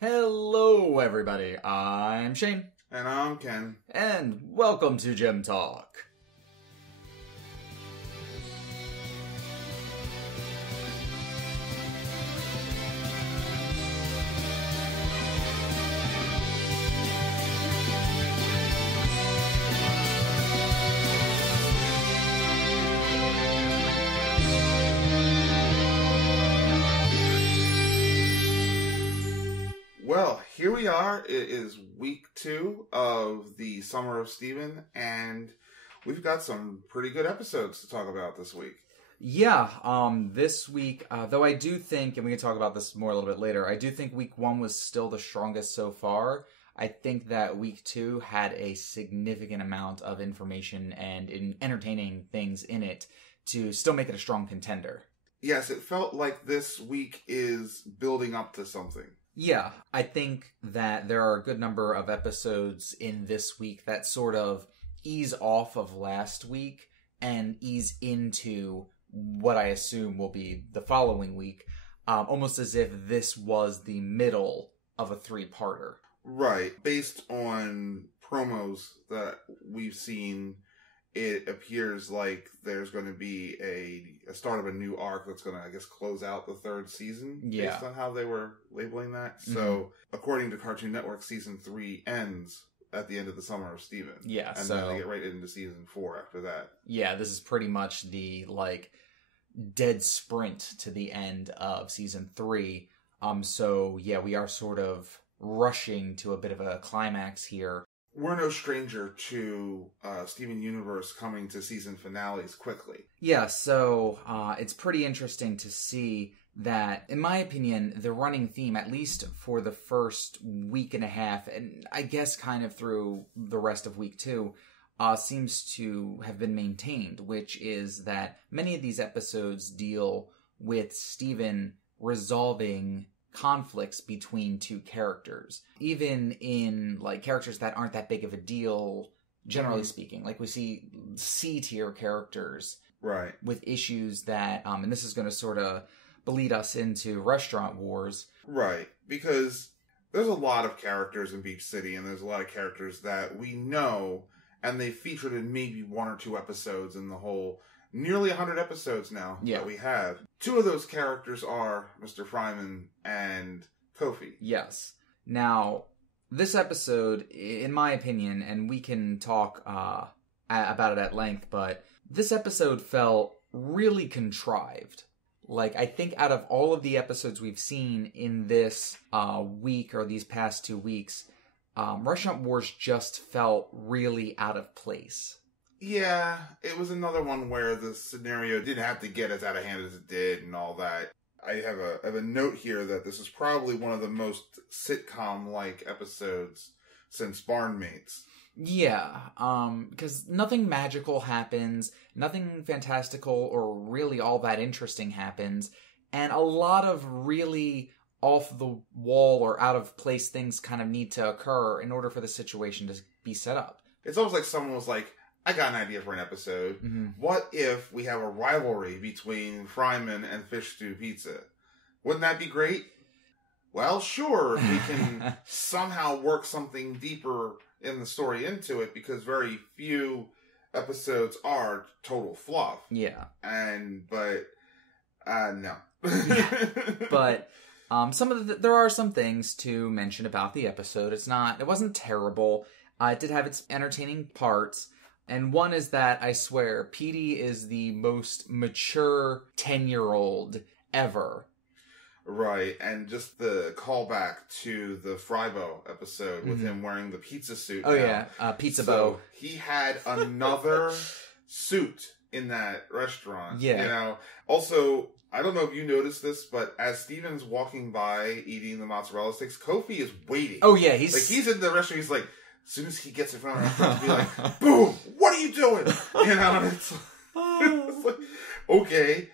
Hello, everybody. I'm Shane. And I'm Ken. And welcome to GemTalk. Well, here we are. It is week 2 of the Summer of Steven, and we've got some pretty good episodes to talk about this week. Yeah, this week, though I do think, and we can talk about this more a little bit later, I do think week 1 was still the strongest so far. I think that week 2 had a significant amount of information and entertaining things in it to still make it a strong contender. Yes, it felt like this week is building up to something. Yeah, I think that there are a good number of episodes in this week that sort of ease off of last week and ease into what I assume will be the following week, almost as if this was the middle of a 3-parter. Right. Based on promos that we've seen, it appears like there's going to be a start of a new arc that's going to, I guess, close out the 3rd season. Yeah. Based on how they were labeling that. So, according to Cartoon Network, season 3 ends at the end of the Summer of Steven. Yeah, and then they get right into season 4 after that. Yeah, this is pretty much the, dead sprint to the end of season 3. So, yeah, we are sort of rushing to a bit of a climax here. We're no stranger to Steven Universe coming to season finales quickly. Yeah, so it's pretty interesting to see that, in my opinion, the running theme, at least for the first week and a half, and I guess kind of through the rest of week 2, seems to have been maintained, which is that many of these episodes deal with Steven resolving conflicts between 2 characters, even in characters that aren't that big of a deal, generally speaking. Like, we see C-tier characters, right, with issues that and this is going to sort of bleed us into Restaurant Wars, right, because there's a lot of characters in Beach City, and there's a lot of characters that we know, and they featured in maybe 1 or 2 episodes in the whole nearly 100 episodes now that we have. 2 of those characters are Mr. Fryman and Kofi. Yes. Now, this episode, in my opinion, and we can talk about it at length, but this episode felt really contrived. I think out of all of the episodes we've seen in this week or these past 2 weeks, Restaurant Wars just felt really out of place. Yeah, it was another one where the scenario didn't have to get as out of hand as it did and all that. I have a note here that this is probably one of the most sitcom-like episodes since Barnmates. Yeah, because nothing magical happens, nothing fantastical or really all that interesting happens, and a lot of really off-the-wall or out-of-place things kind of need to occur in order for the situation to be set up. It's almost like someone was like, I got an idea for an episode. Mm-hmm. What if we have a rivalry between Fryman and Fish Stew Pizza? Wouldn't that be great? Well, sure, if we can somehow work something deeper in the story into it, because very few episodes are total fluff. Yeah. But no. But there are some things to mention about the episode. It wasn't terrible. It did have its entertaining parts. And one is that, I swear, Petey is the most mature 10-year-old ever. Right, and just the callback to the Frybo episode with him wearing the pizza suit. Oh, now. Yeah, Pizza Bow. He had another suit in that restaurant. Yeah. You know? Also, I don't know if you noticed this, but as Steven's walking by eating the mozzarella sticks, Kofi is waiting. Oh, yeah, he's in the restaurant, he's like, as soon as he gets in front of the restaurant, he'll be like, boom, what are you doing? You know, it's like, okay.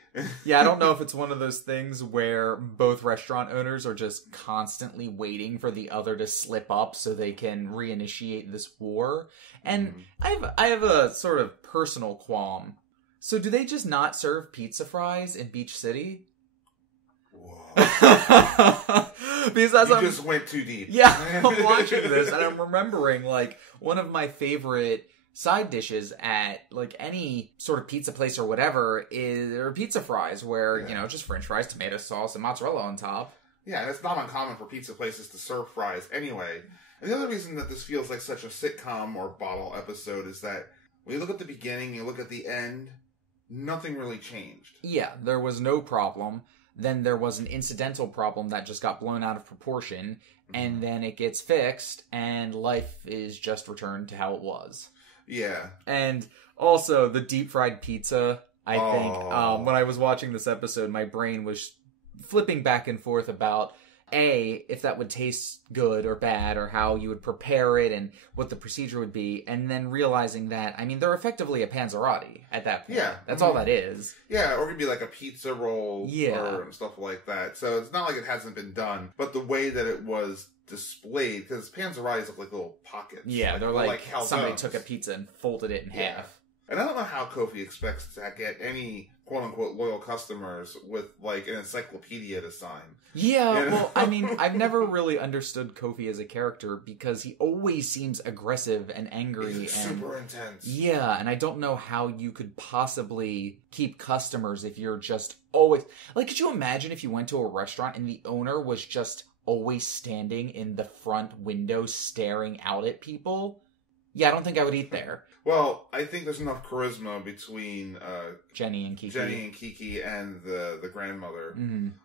Yeah, I don't know if it's one of those things where both restaurant owners are just constantly waiting for the other to slip up so they can reinitiate this war. And I have a sort of personal qualm. So do they just not serve pizza fries in Beach City? Whoa. Because as you just went too deep. Yeah, I'm watching this and I'm remembering, like, one of my favorite side dishes at, like, any sort of pizza place or whatever are pizza fries, where, you know, just french fries, tomato sauce, and mozzarella on top. Yeah, and it's not uncommon for pizza places to serve fries anyway. And the other reason that this feels like such a sitcom or bottle episode is that when you look at the beginning, you look at the end, nothing really changed. Yeah, there was no problem. Then there was an incidental problem that just got blown out of proportion, and then it gets fixed, and life is just returned to how it was. Yeah. And also, the deep-fried pizza, I think, when I was watching this episode, my brain was flipping back and forth about, A, if that would taste good or bad, or how you would prepare it, and what the procedure would be, and then realizing that, I mean, they're effectively a panzerotti at that point. Yeah. That's all that is. Yeah, or it could be like a pizza roll, or stuff like that. So it's not like it hasn't been done, but the way that it was displayed, because panzerottis look like little pockets. Yeah, they're like somebody took a pizza and folded it in half. And I don't know how Kofi expects to get any quote-unquote loyal customers with, like, an encyclopedia to sign. Yeah, you know? Well, I mean, I've never really understood Kofi as a character because he always seems aggressive and angry. He's super intense. Yeah, and I don't know how you could possibly keep customers if you're just always... Like, could you imagine if you went to a restaurant and the owner was just always standing in the front window staring out at people? Yeah, I don't think I would eat there. Well, I think there's enough charisma between Jenny and Kiki and the grandmother,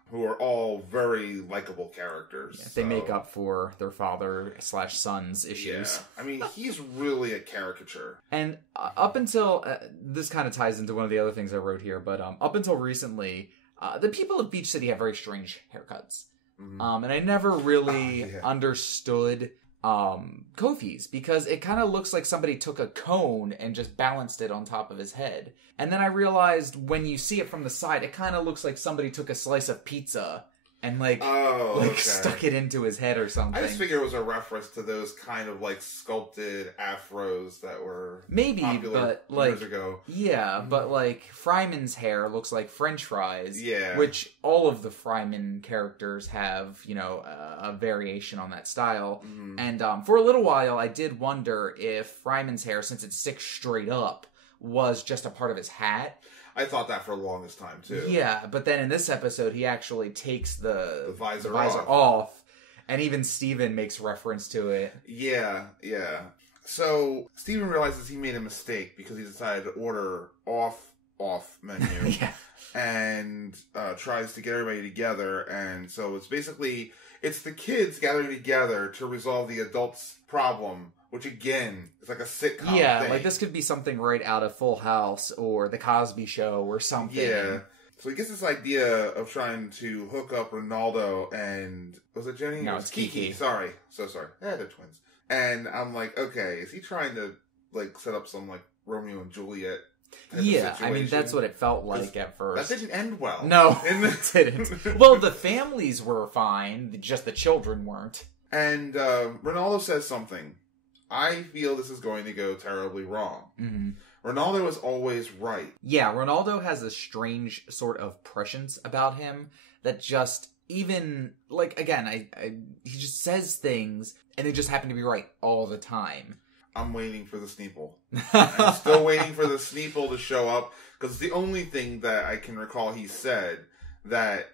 who are all very likable characters. Yeah, they make up for their father/son's issues. Yeah. I mean, he's really a caricature. And up until this kind of ties into one of the other things I wrote here, but up until recently, the people of Beach City have very strange haircuts, and I never really understood Kofi's, because it kind of looks like somebody took a cone and just balanced it on top of his head. And then I realized when you see it from the side, it kind of looks like somebody took a slice of pizza and stuck it into his head or something. I just figured it was a reference to those kind of like sculpted afros that were popular years ago. Yeah, but like Fryman's hair looks like French fries. Yeah, which all of the Fryman characters have, you know, a variation on that style. And for a little while, I did wonder if Fryman's hair, since it sticks straight up, was just a part of his hat. I thought that for the longest time, too. Yeah, but then in this episode, he actually takes the visor off. And even Steven makes reference to it. Yeah. So, Steven realizes he made a mistake because he decided to order off menu. And tries to get everybody together. And so it's basically, it's the kids gathering together to resolve the adults' problem. Which, again, is like a sitcom thing. Like this could be something right out of Full House or The Cosby Show or something. Yeah. So he gets this idea of trying to hook up Ronaldo and... Was it Jenny? No, it's Kiki. Sorry. So sorry. Yeah, they're twins. And I'm like, okay, is he trying to, like, set up some, like, Romeo and Juliet type of situation? I mean, that's what it felt like at first. That didn't end well. No, it didn't. Well, the families were fine, just the children weren't. And Ronaldo says something. I feel this is going to go terribly wrong. Ronaldo is always right. Yeah, Ronaldo has a strange sort of prescience about him that just, even, like, again, he just says things, and they just happen to be right all the time. I'm waiting for the Sneeple. I'm still waiting for the Sneeple to show up, because it's the only thing that I can recall he said that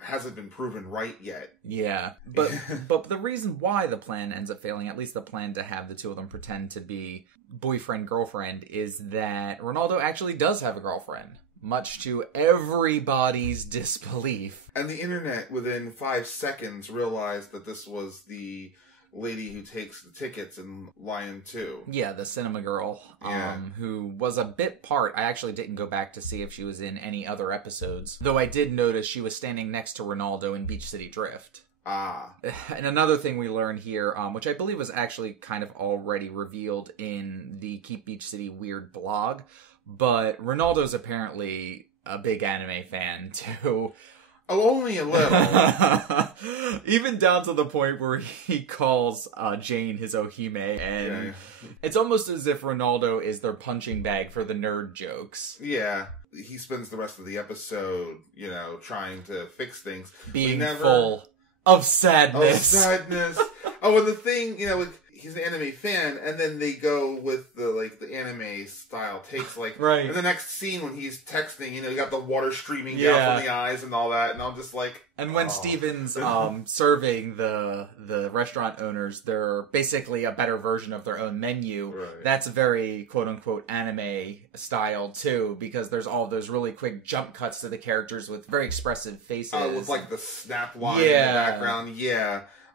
hasn't been proven right yet. Yeah, but the reason why the plan ends up failing, at least the plan to have the two of them pretend to be boyfriend-girlfriend, is that Ronaldo actually does have a girlfriend, much to everybody's disbelief. And the internet, within 5 seconds, realized that this was the lady who takes the tickets in Lion 2. Yeah, the cinema girl, who was a bit part. I actually didn't go back to see if she was in any other episodes, though I did notice she was standing next to Ronaldo in Beach City Drift. And another thing we learn here, which I believe was actually kind of already revealed in the Keep Beach City Weird blog, but Ronaldo's apparently a big anime fan too. Oh, only a little. Even down to the point where he calls Jane his Ohime, and it's almost as if Ronaldo is their punching bag for the nerd jokes. Yeah. He spends the rest of the episode, trying to fix things. Being full of sadness. Oh, and the thing, he's an anime fan, and then they go with the anime style takes, right. In the next scene when he's texting, you got the water streaming down from the eyes and all that, and I'm just like... And when Steven's serving the restaurant owners, they're basically a better version of their own menu. Right. That's very quote-unquote anime style, too, because there's all those really quick jump cuts to the characters with very expressive faces. With the snap line in the background,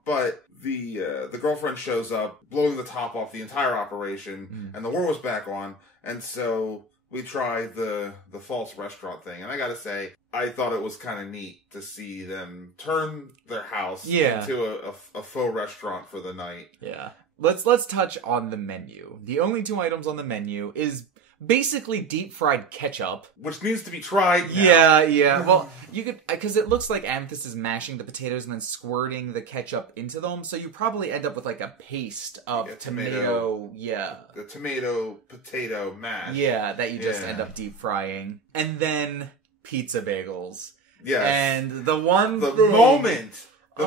But the girlfriend shows up, blowing the top off the entire operation, and the war was back on, and so we tried the false restaurant thing, and I gotta say, I thought it was kind of neat to see them turn their house into a faux restaurant for the night. Yeah. Let's touch on the menu. The only 2 items on the menu is basically deep fried ketchup, which needs to be tried now. Yeah. Well, you could, because it looks like Amethyst is mashing the potatoes and then squirting the ketchup into them, so you probably end up with a paste of tomato. The tomato potato mash. Yeah, that you just end up deep frying, and then pizza bagels. Yes. And the moment he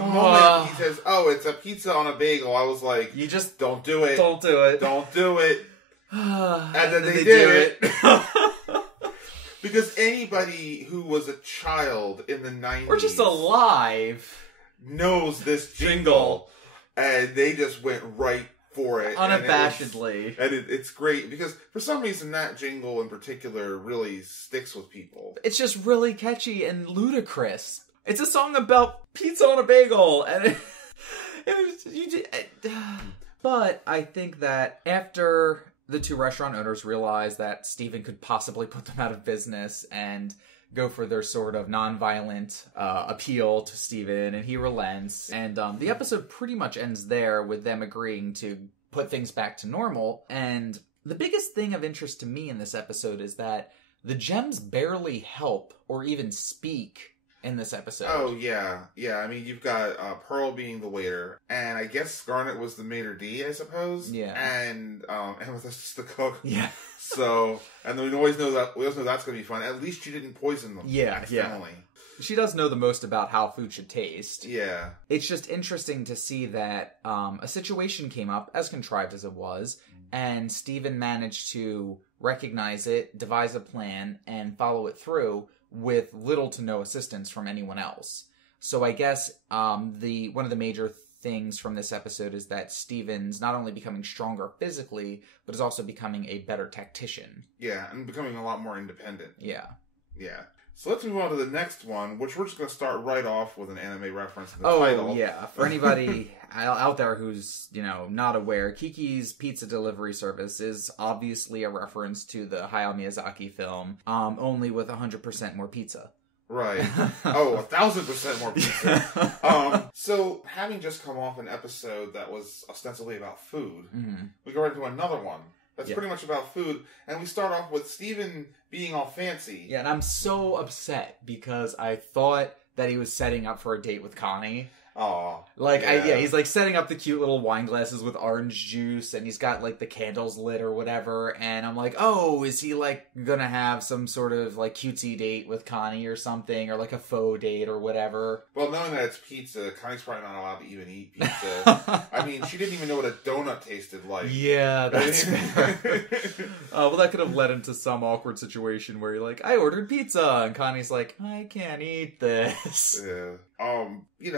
says, "Oh, it's a pizza on a bagel," I was like, "You just don't do it. Don't do it. Don't do it." And then they did it. Because anybody who was a child in the 90s... or just alive... knows this jingle. And they just went right for it. Unabashedly. And it's great. Because for some reason that jingle in particular really sticks with people. It's just really catchy and ludicrous. It's a song about pizza on a bagel. And but I think that after... the 2 restaurant owners realize that Steven could possibly put them out of business and go for their sort of non-violent appeal to Steven, and he relents. And the episode pretty much ends there with them agreeing to put things back to normal. And the biggest thing of interest to me in this episode is that the gems barely help or even speak in this episode. Oh, yeah. I mean, you've got Pearl being the waiter, and I guess Scarlet was the maitre d', I suppose. Yeah. And Amethyst is the cook. Yeah. So, and we always know that's going to be fun. At least she didn't poison them. Accidentally. She does know the most about how food should taste. Yeah. It's just interesting to see that a situation came up, as contrived as it was, and Steven managed to recognize it, devise a plan, and follow it through with little to no assistance from anyone else. So I guess one of the major things from this episode is that Steven's not only becoming stronger physically, but is also becoming a better tactician. Yeah, and becoming a lot more independent. Yeah. So let's move on to the next one, which we're just going to start right off with an anime reference in the title. Oh, yeah. For anybody out there who's, not aware, Kiki's Pizza Delivery Service is obviously a reference to the Hayao Miyazaki film, only with 100% more pizza. Right. Oh, 1,000% more pizza. So, having just come off an episode that was ostensibly about food, we go right into another one. That's pretty much about food. And we start off with Steven being all fancy. Yeah, and I'm so upset because I thought that he was setting up for a date with Connie. Oh, he's setting up the cute little wine glasses with orange juice, and he's got the candles lit or whatever. And I'm like, oh, is he gonna have some sort of cutesy date with Connie or something, or a faux date or whatever? Well, knowing that it's pizza, Connie's probably not allowed to even eat pizza. I mean, she didn't even know what a donut tasted like. Yeah, that's fair. Well, that could have led into some awkward situation where you're like, I ordered pizza, and Connie's like, I can't eat this. Yeah.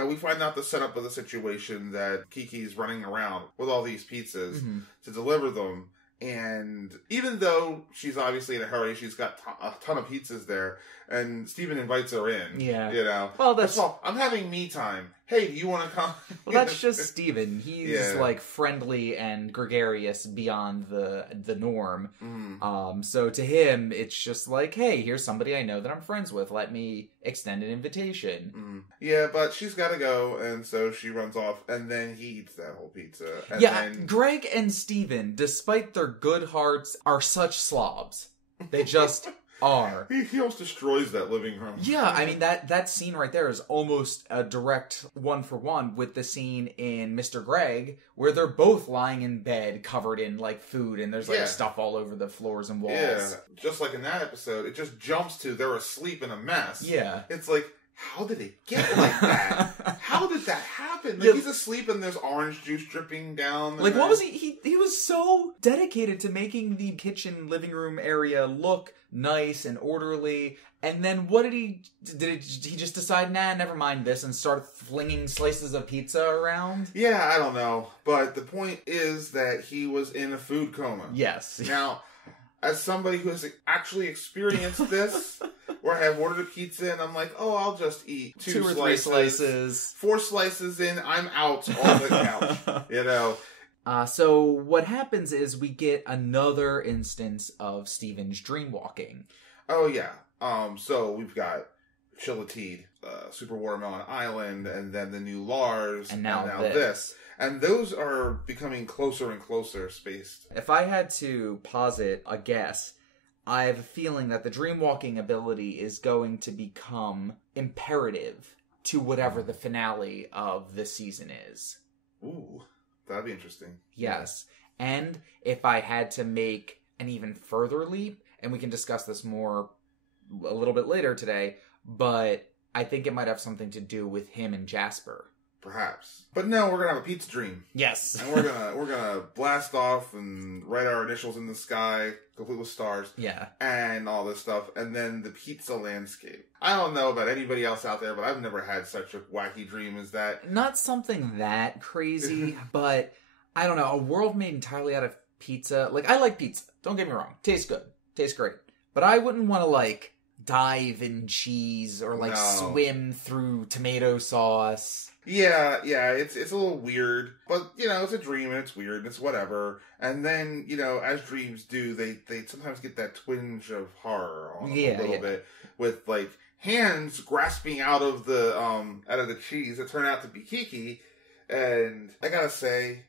We find out the setup of the situation that Kiki's running around with all these pizzas to deliver them. And even though she's obviously in a hurry, she's got a ton of pizzas there, and Steven invites her in. Yeah. Well, that's... I'm having me time. Hey, do you want to come? Well, that's just Steven. He's, friendly and gregarious beyond the norm. So to him, it's just hey, here's somebody I know that I'm friends with. Let me extend an invitation. Yeah, but she's got to go, and so she runs off, and then he eats that whole pizza. And Greg and Steven, despite their good hearts, are such slobs. They just... are. He almost destroys that living room. Yeah, I mean, that scene right there is almost a direct one-for-one with the scene in Mr. Greg, where they're both lying in bed covered in, like, food, and there's, like, stuff all over the floors and walls. Yeah, just like in that episode, it just jumps to they're asleep in a mess. Yeah. It's like, how did it get like that? How did that happen? Like, he's asleep and there's orange juice dripping down. Like, what was he was so dedicated to making the kitchen living room area look nice and orderly. And then what did he just decide, nah, never mind this, and start flinging slices of pizza around? Yeah, I don't know. But the point is that he was in a food coma. Yes. Now, as somebody who has actually experienced this, where I have ordered a pizza and I'm like, oh, I'll just eat two or three slices. 4 slices in, I'm out on the couch. You know? So what happens is we get another instance of Steven's dreamwalking. Oh, yeah. So we've got Chillatide, Super Watermelon Island, and then the new Lars, and now this. And those are becoming closer and closer spaced. If I had to posit a guess, I have a feeling that the dreamwalking ability is going to become imperative to whatever the finale of this season is. Ooh, that'd be interesting. Yes. And if I had to make an even further leap, and we can discuss this more a little bit later today, but I think it might have something to do with him and Jasper. Perhaps. But no, we're gonna have a pizza dream. Yes. And we're gonna blast off and write our initials in the sky, complete with stars. Yeah. And all this stuff. And then the pizza landscape. I don't know about anybody else out there, but I've never had such a wacky dream as that. Not something that crazy, but I don't know, a world made entirely out of pizza. Like, I like pizza. Don't get me wrong. Tastes good. Tastes great. But I wouldn't want to, like, dive in cheese or, like, swim through tomato sauce. Yeah, it's a little weird, but, you know, it's a dream and it's weird and it's whatever. And then, you know, as dreams do, they sometimes get that twinge of horror on them a little bit with, like, hands grasping out of the cheese that turn out to be Kiki. And I gotta say,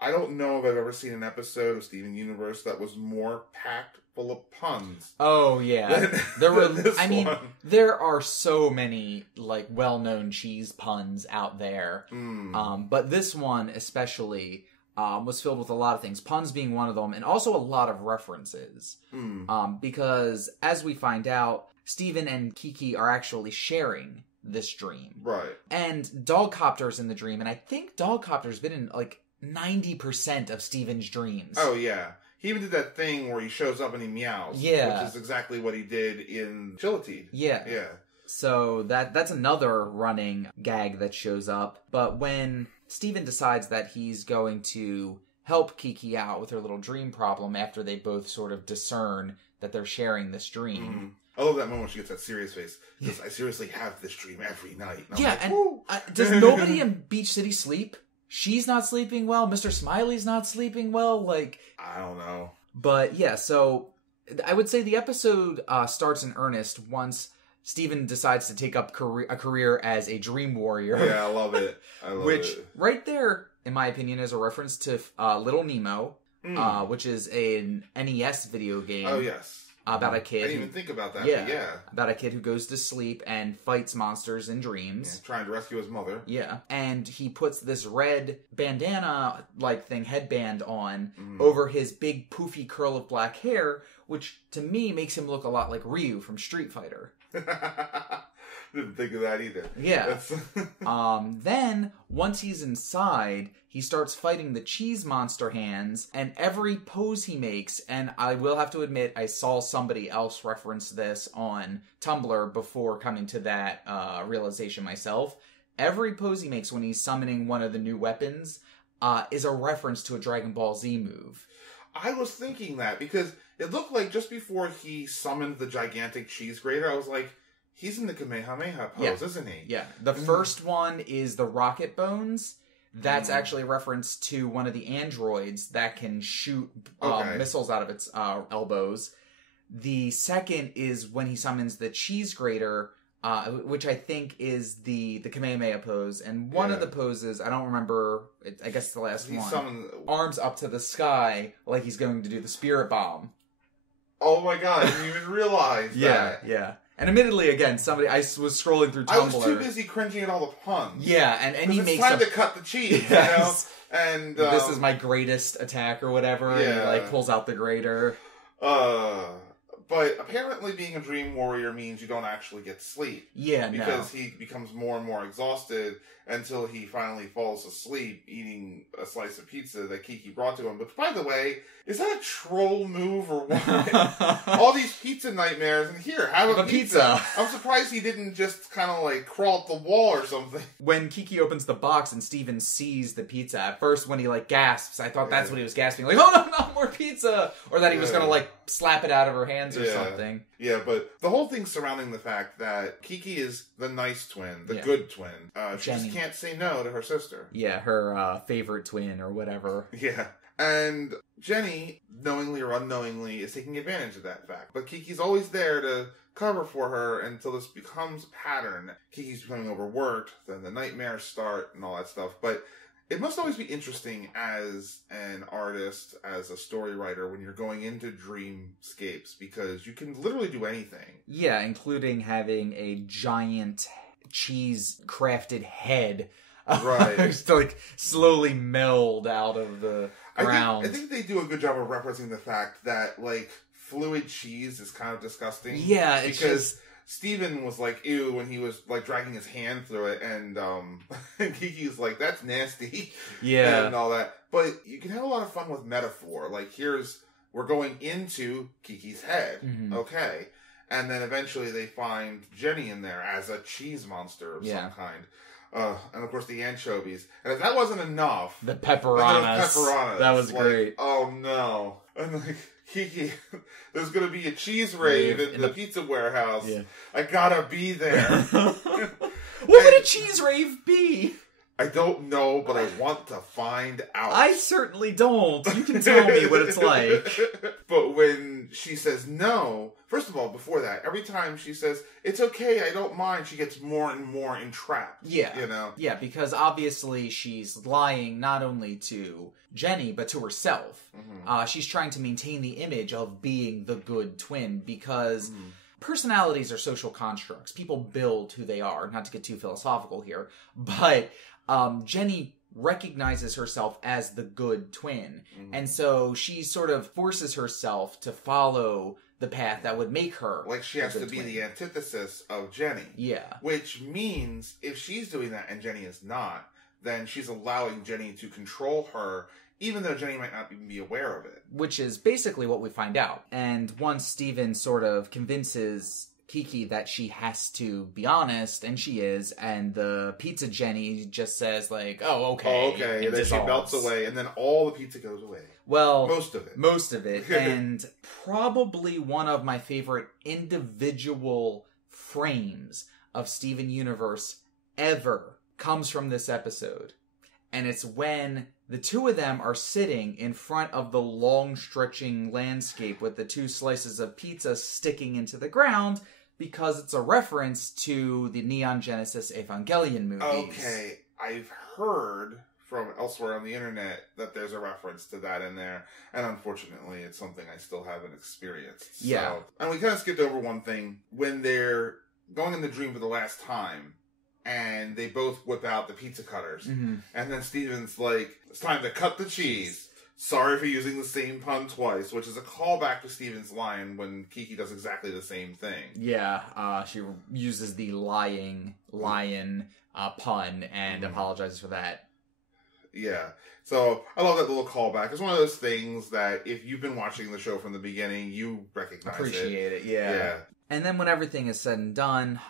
I don't know if I've ever seen an episode of Steven Universe that was more packed full of puns. Oh, yeah. There are so many, like, well-known cheese puns out there. But this one, especially, was filled with a lot of things. Puns being one of them, and also a lot of references. Because, as we find out, Steven and Kiki are actually sharing this dream. Right. And Dogcopter's in the dream, and I think Dogcopter's been in, like, 90% of Steven's dreams. Oh, yeah. He even did that thing where he shows up and he meows. Yeah. Which is exactly what he did in Chillatide. Yeah. Yeah. So that's another running gag that shows up. But when Steven decides that he's going to help Kiki out with her little dream problem after they both sort of discern that they're sharing this dream. I love that moment when she gets that serious face. Because I seriously have this dream every night. And yeah, and does nobody in Beach City sleep? She's not sleeping well. Mr. Smiley's not sleeping well. Like, I don't know. But yeah, so I would say the episode starts in earnest once Steven decides to take up a career as a dream warrior. Yeah, I love it. Which, right there, in my opinion, is a reference to Little Nemo, which is an NES video game. Oh, yes. About a kid. I didn't even think about that. Yeah. About a kid who goes to sleep and fights monsters in dreams. Yeah, trying to rescue his mother. Yeah. And he puts this red bandana-like thing, headband on, over his big poofy curl of black hair, which to me makes him look a lot like Ryu from Street Fighter. Didn't think of that either. Yeah. Then, once he's inside, he starts fighting the cheese monster hands, and every pose he makes, and I will have to admit, I saw somebody else reference this on Tumblr before coming to that realization myself. Every pose he makes when he's summoning one of the new weapons is a reference to a Dragon Ball Z move. I was thinking that, because it looked like just before he summoned the gigantic cheese grater, I was like, he's in the Kamehameha pose, isn't he? Yeah. The first one is the rocket bones. That's actually a reference to one of the androids that can shoot missiles out of its elbows. The second is when he summons the cheese grater, which I think is the Kamehameha pose. And one of the poses, I don't remember, I guess the last one, arms up to the sky like he's going to do the spirit bomb. Oh my god, I didn't even realize that. Yeah. And admittedly, again, I was scrolling through Tumblr. I was too busy cringing at all the puns. Yeah, and he makes time to cut the cheese, yes. And this is my greatest attack or whatever. Yeah. And he like pulls out the grater. But apparently being a dream warrior means you don't actually get sleep. Yeah, because he becomes more and more exhausted until he finally falls asleep eating a slice of pizza that Kiki brought to him. Which, by the way, is that a troll move or what? All these pizza nightmares, and here, have a pizza. I'm surprised he didn't just kind of like crawl up the wall or something. When Kiki opens the box and Steven sees the pizza, at first when he like gasps, I thought that's what he was gasping, like, oh no, not more pizza! Or that he was gonna like slap it out of her hands or something. Yeah, but the whole thing surrounding the fact that Kiki is the nice twin, the good twin. She just can't say no to her sister. Yeah, her favorite twin or whatever. Yeah. And Jenny, knowingly or unknowingly, is taking advantage of that fact. But Kiki's always there to cover for her until this becomes a pattern. Kiki's becoming overworked, then the nightmares start and all that stuff. But it must always be interesting as an artist, as a story writer, when you're going into dreamscapes, because you can literally do anything. Yeah, including having a giant cheese-crafted head. Right. Just like slowly meld out of the ground. I think they do a good job of referencing the fact that, like, fluid cheese is kind of disgusting. Yeah, it's because Steven was like, ew, when he was like dragging his hand through it, and Kiki's like, that's nasty. Yeah. And all that. But you can have a lot of fun with metaphor. Like, we're going into Kiki's head. Mm-hmm. Okay. And then eventually they find Jenny in there as a cheese monster of some kind. And of course the anchovies. And if that wasn't enough, the pepperonis. That was great. Oh no. And like, Kiki, there's gonna be a cheese rave in the pizza warehouse. Yeah. I gotta be there. What would a cheese rave be? I don't know, but I want to find out. I certainly don't. You can tell me what it's like. But when she says no, first of all, before that, every time she says, it's okay, I don't mind, she gets more and more entrapped. Yeah. You know? Yeah, because obviously she's lying not only to Jenny, but to herself. Mm-hmm. She's trying to maintain the image of being the good twin, because personalities are social constructs. People build who they are. Not to get too philosophical here, but Jenny recognizes herself as the good twin. Mm-hmm. And so she sort of forces herself to follow the path that would make her like she has to be the antithesis of Jenny. Yeah. Which means if she's doing that and Jenny is not, then she's allowing Jenny to control her, even though Jenny might not even be aware of it. Which is basically what we find out. And once Steven sort of convinces Kiki that she has to be honest, and she is, and the pizza Jenny just says like, oh, okay. Oh, okay. And then she melts away, and then all the pizza goes away. Well, most of it. Most of it. And probably one of my favorite individual frames of Steven Universe ever comes from this episode. And it's when the two of them are sitting in front of the long stretching landscape with the two slices of pizza sticking into the ground, because it's a reference to the Neon Genesis Evangelion movies. Okay, I've heard from elsewhere on the internet that there's a reference to that in there, and unfortunately it's something I still haven't experienced. So. Yeah. And we kind of skipped over one thing. When they're going in the dream for the last time, and they both whip out the pizza cutters, and then Steven's like, it's time to cut the cheese. Sorry for using the same pun twice, which is a callback to Steven's line when Kiki does exactly the same thing. Yeah, she uses the lion pun and apologizes for that. Yeah. So, I love that little callback. It's one of those things that if you've been watching the show from the beginning, you recognize Appreciate it, yeah. And then when everything is said and done,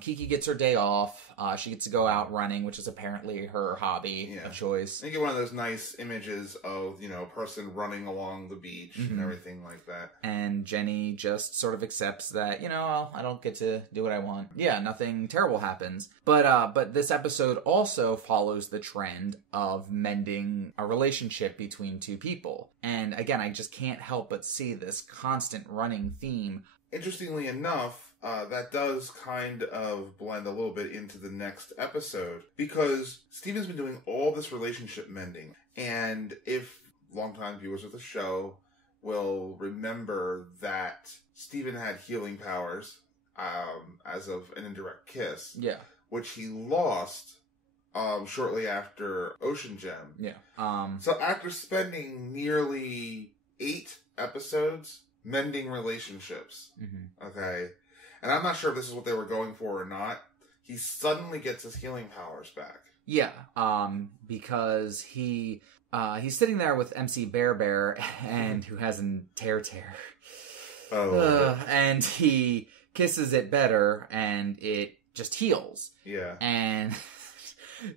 Kiki gets her day off. She gets to go out running, which is apparently her hobby of choice. You get one of those nice images of, a person running along the beach and everything like that. And Jenny just sort of accepts that, I don't get to do what I want. Yeah, nothing terrible happens. But this episode also follows the trend of mending a relationship between two people. And again, I just can't help but see this constant running theme. Interestingly enough, that does kind of blend a little bit into the next episode, because Steven's been doing all this relationship mending, and if longtime viewers of the show will remember that Steven had healing powers as of an indirect kiss. Yeah. Which he lost shortly after Ocean Gem. Yeah. So after spending nearly 8 episodes mending relationships, okay, and I'm not sure if this is what they were going for or not, he suddenly gets his healing powers back. Yeah, because he's sitting there with MC Bear and who has a tear. Oh. And he kisses it better and it just heals. Yeah. And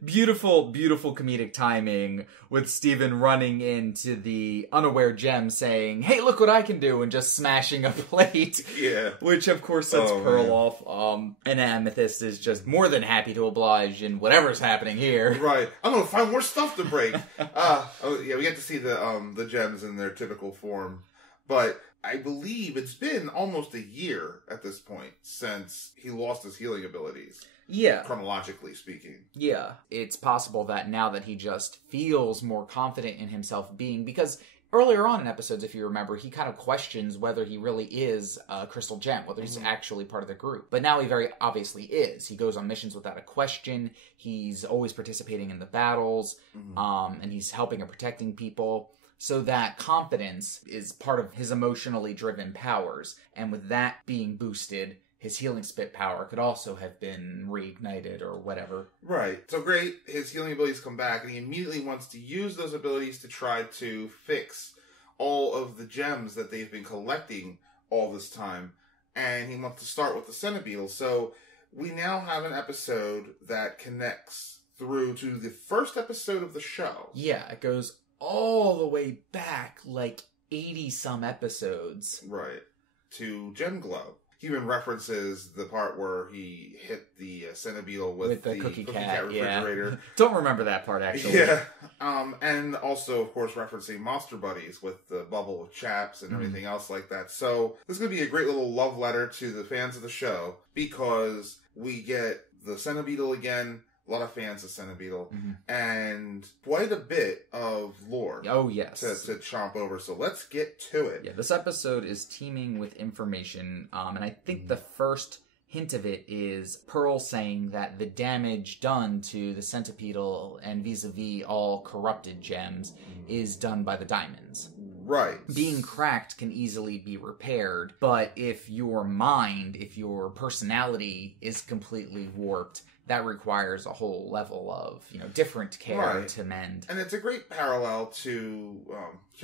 beautiful, beautiful comedic timing with Steven running into the unaware Gem saying, "Hey, look what I can do," and just smashing a plate. Yeah. Which, of course, sets Pearl off. And Amethyst is just more than happy to oblige in whatever's happening here. Right. I'm gonna find more stuff to break. We get to see the gems in their typical form. But I believe it's been almost a year at this point since he lost his healing abilities. Yeah. Chronologically speaking. Yeah. It's possible that now that he just feels more confident in himself because earlier on in episodes, if you remember, he kind of questions whether he really is a Crystal Gem, whether he's actually part of the group. But now he very obviously is. He goes on missions without a question. He's always participating in the battles, and he's helping and protecting people. So that confidence is part of his emotionally driven powers. And with that being boosted, his healing spit power could also have been reignited or whatever. Right. So great, his healing abilities come back, and he immediately wants to use those abilities to try to fix all of the gems that they've been collecting all this time. And he wants to start with the Centibeetle. So we now have an episode that connects through to the first episode of the show. Yeah, it goes all the way back, like 80-some episodes. Right. To Gem Glow. He even references the part where he hit the Centibeetle with the Cookie Cat refrigerator. Yeah. Don't remember that part, actually. Yeah. And also, of course, referencing Monster Buddies with the bubble of chaps and everything else like that. So this is going to be a great little love letter to the fans of the show because we get the Centibeetle again. A lot of fans of Centibeetle, and quite a bit of lore. Oh, yes. To chomp over. So let's get to it. Yeah, this episode is teeming with information, and I think the first hint of it is Pearl saying that the damage done to the Centipetal and vis-a-vis all corrupted gems is done by the diamonds. Right. Being cracked can easily be repaired, but if your mind, if your personality is completely warped, that requires a whole level of, different care to mend. And it's a great parallel to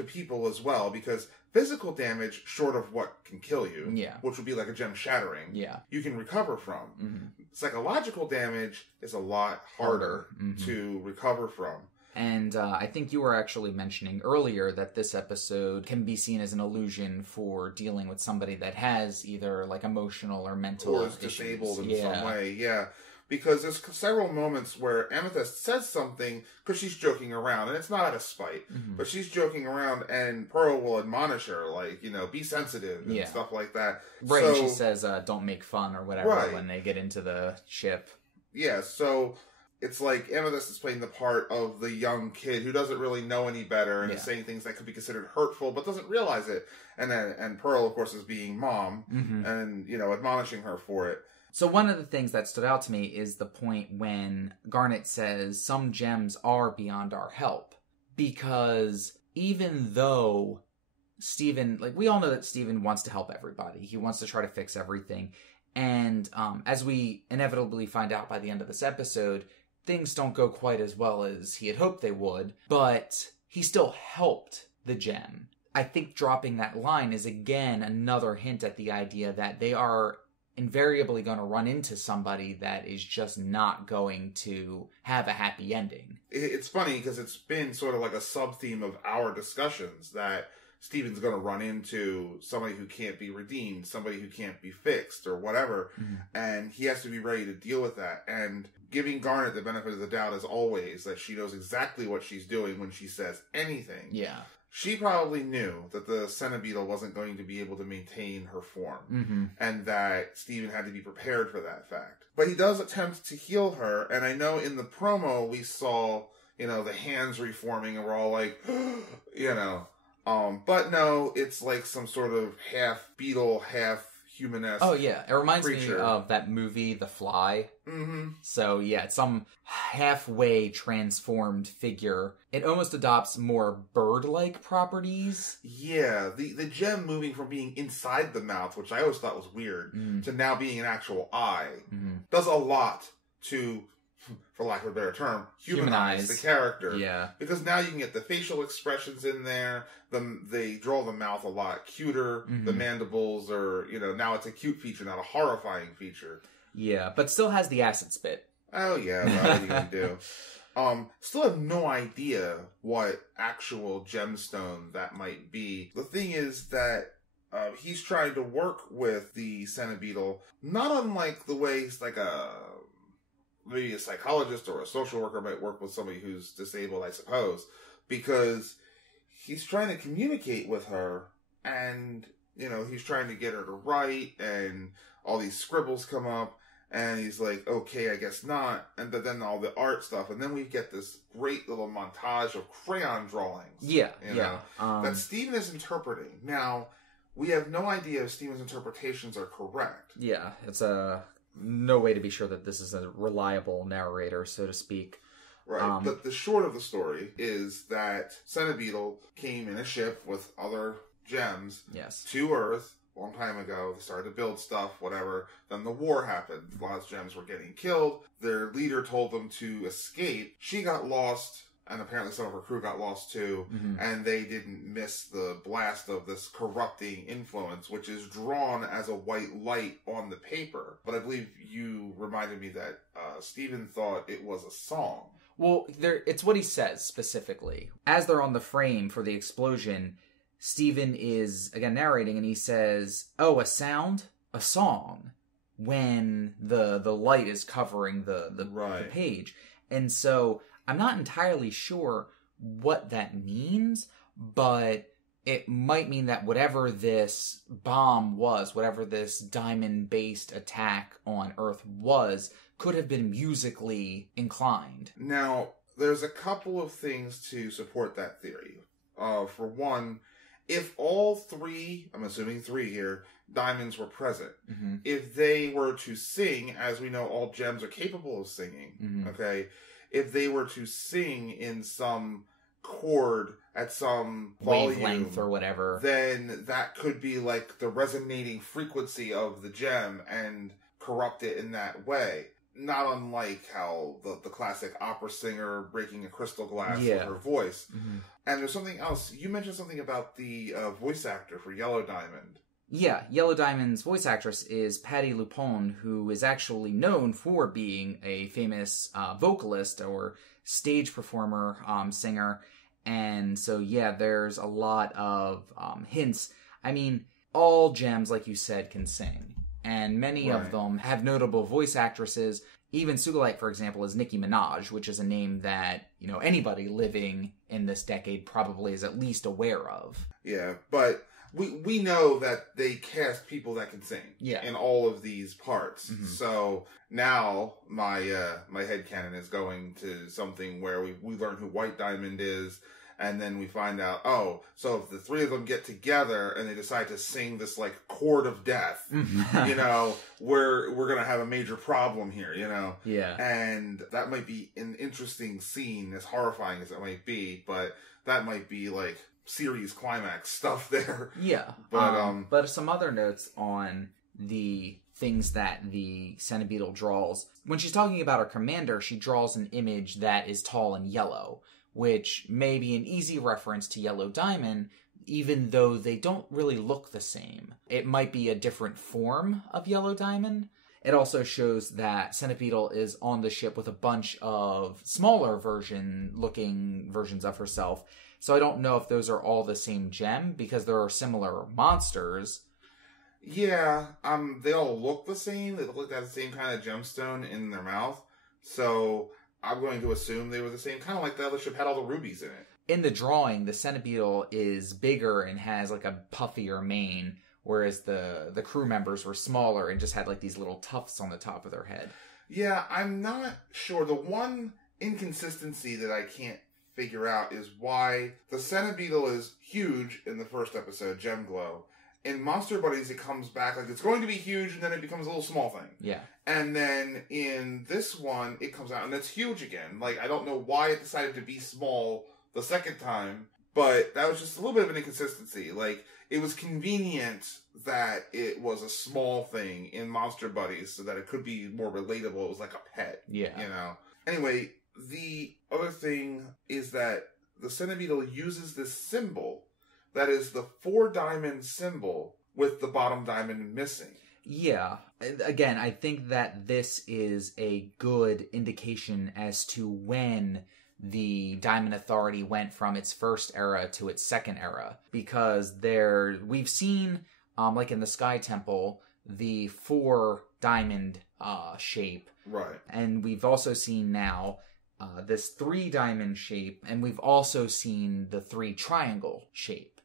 people as well, because physical damage, short of what can kill you, which would be like a gem shattering, you can recover from. Psychological damage is a lot harder to recover from. And I think you were actually mentioning earlier that this episode can be seen as an illusion for dealing with somebody that has either like emotional or mental or is disabled in some way. Yeah. Because there's several moments where Amethyst says something because she's joking around, and it's not out of spite, but she's joking around, and Pearl will admonish her, like, be sensitive and stuff like that. Right, so, and she says, don't make fun or whatever when they get into the ship. Yeah, so it's like Amethyst is playing the part of the young kid who doesn't really know any better and is saying things that could be considered hurtful, but doesn't realize it. And Pearl, of course, is being mom and, admonishing her for it. So one of the things that stood out to me is the point when Garnet says some gems are beyond our help. Because even though Steven, we all know that Steven wants to help everybody. He wants to try to fix everything. And as we inevitably find out by the end of this episode, things don't go quite as well as he had hoped they would. But he still helped the gem. I think dropping that line is again another hint at the idea that they are invariably going to run into somebody that is just not going to have a happy ending. It's funny because it's been sort of like a sub-theme of our discussions that Steven's going to run into somebody who can't be redeemed, somebody who can't be fixed or whatever, and he has to be ready to deal with that. And giving Garnet the benefit of the doubt as always that she knows exactly what she's doing when she says anything. Yeah. She probably knew that the Centibeetle wasn't going to be able to maintain her form, and that Steven had to be prepared for that fact. But he does attempt to heal her, and I know in the promo we saw, the hands reforming, and we're all like, But no, it's like some sort of half beetle, half human-esque. Oh yeah, it reminds creature. me of that movie, The Fly. Mm-hmm. So yeah, it's some halfway transformed figure. It almost adopts more bird-like properties. Yeah, the gem moving from being inside the mouth, which I always thought was weird, to now being an actual eye, does a lot to, for lack of a better term, humanize the character. Yeah. Because now you can get the facial expressions in there. They draw the mouth a lot cuter. The mandibles are, now it's a cute feature, not a horrifying feature. Yeah, but still has the acid spit. Oh yeah, what are you gonna do? Still have no idea what actual gemstone that might be. The thing is that he's trying to work with the Centibeetle, not unlike the ways like maybe a psychologist or a social worker might work with somebody who's disabled, I suppose, because he's trying to communicate with her, and he's trying to get her to write, and all these scribbles come up. And he's like, okay, I guess not. And then all the art stuff. And then we get this great little montage of crayon drawings. Yeah, that Steven is interpreting. Now, we have no idea if Steven's interpretations are correct. Yeah, it's no way to be sure that this is a reliable narrator, so to speak. Right, but the short of the story is that Centibeetle came in a ship with other gems to Earth. Long time ago, they started to build stuff, whatever. Then the war happened. A lot of gems were getting killed. Their leader told them to escape. She got lost, and apparently some of her crew got lost too. And they didn't miss the blast of this corrupting influence, which is drawn as a white light on the paper. But I believe you reminded me that Stephen thought it was a song. Well, it's what he says specifically. As they're on the frame for the explosion, Stephen is, again, narrating, and he says, oh, a sound? A song? When the light is covering the page. And so, I'm not entirely sure what that means, but it might mean that whatever this bomb was, whatever this diamond-based attack on Earth was, could have been musically inclined. Now, there's a couple of things to support that theory. For one, if all three, I'm assuming three here, diamonds were present, if they were to sing, as we know all gems are capable of singing, okay, if they were to sing in some chord at some wavelength or whatever, then that could be like the resonating frequency of the gem and corrupt it in that way. Not unlike how the classic opera singer breaking a crystal glass with her voice. And there's something else. You mentioned something about the voice actor for Yellow Diamond. Yeah, Yellow Diamond's voice actress is Patti LuPone, who is actually known for being a famous vocalist or stage performer, singer. And so, yeah, there's a lot of hints. I mean, all gems, like you said, can sing. And many of them have notable voice actresses. Even Sugalite, for example, is Nicki Minaj, which is a name that, anybody living in this decade probably is at least aware of. Yeah, but we know that they cast people that can sing in all of these parts. So now my headcanon is going to something where we learn who White Diamond is. And then we find out, so if the three of them get together and they decide to sing this like chord of death, we're gonna have a major problem here, Yeah. And that might be an interesting scene, as horrifying as it might be, but that might be like series climax stuff there. Yeah. But some other notes on the things that the Centibeetle draws. When she's talking about her commander, she draws an image that is tall and yellow, which may be an easy reference to Yellow Diamond, even though they don't really look the same. It might be a different form of Yellow Diamond. It also shows that Centibeetle is on the ship with a bunch of smaller looking versions of herself. So I don't know if those are all the same gem, because there are similar monsters. Yeah, they all look the same. They look like they have the same kind of gemstone in their mouth. So I'm going to assume they were the same, kind of like the other ship had all the rubies in it. In the drawing, the Centibeetle is bigger and has like a puffier mane, whereas the crew members were smaller and just had like these little tufts on the top of their head. Yeah, I'm not sure. The one inconsistency that I can't figure out is why the Centibeetle is huge in the first episode, Gem Glow. In Monster Buddies, it comes back like it's going to be huge, and then it becomes a little small thing. Yeah. And then in this one, it comes out, and it's huge again. Like, I don't know why it decided to be small the second time, but that was just a little bit of an inconsistency. Like, it was convenient that it was a small thing in Monster Buddies so that it could be more relatable. It was like a pet. Yeah. You know? Anyway, the other thing is that the Centibeetle uses this symbol that is the 4-diamond symbol with the bottom diamond missing. Yeah. Again, I think that this is a good indication as to when the Diamond Authority went from its first era to its second era. Because we've seen, like in the Sky Temple, the 4-diamond shape. Right. And we've also seen now this 3-diamond shape, and we've also seen the 3-triangle shape.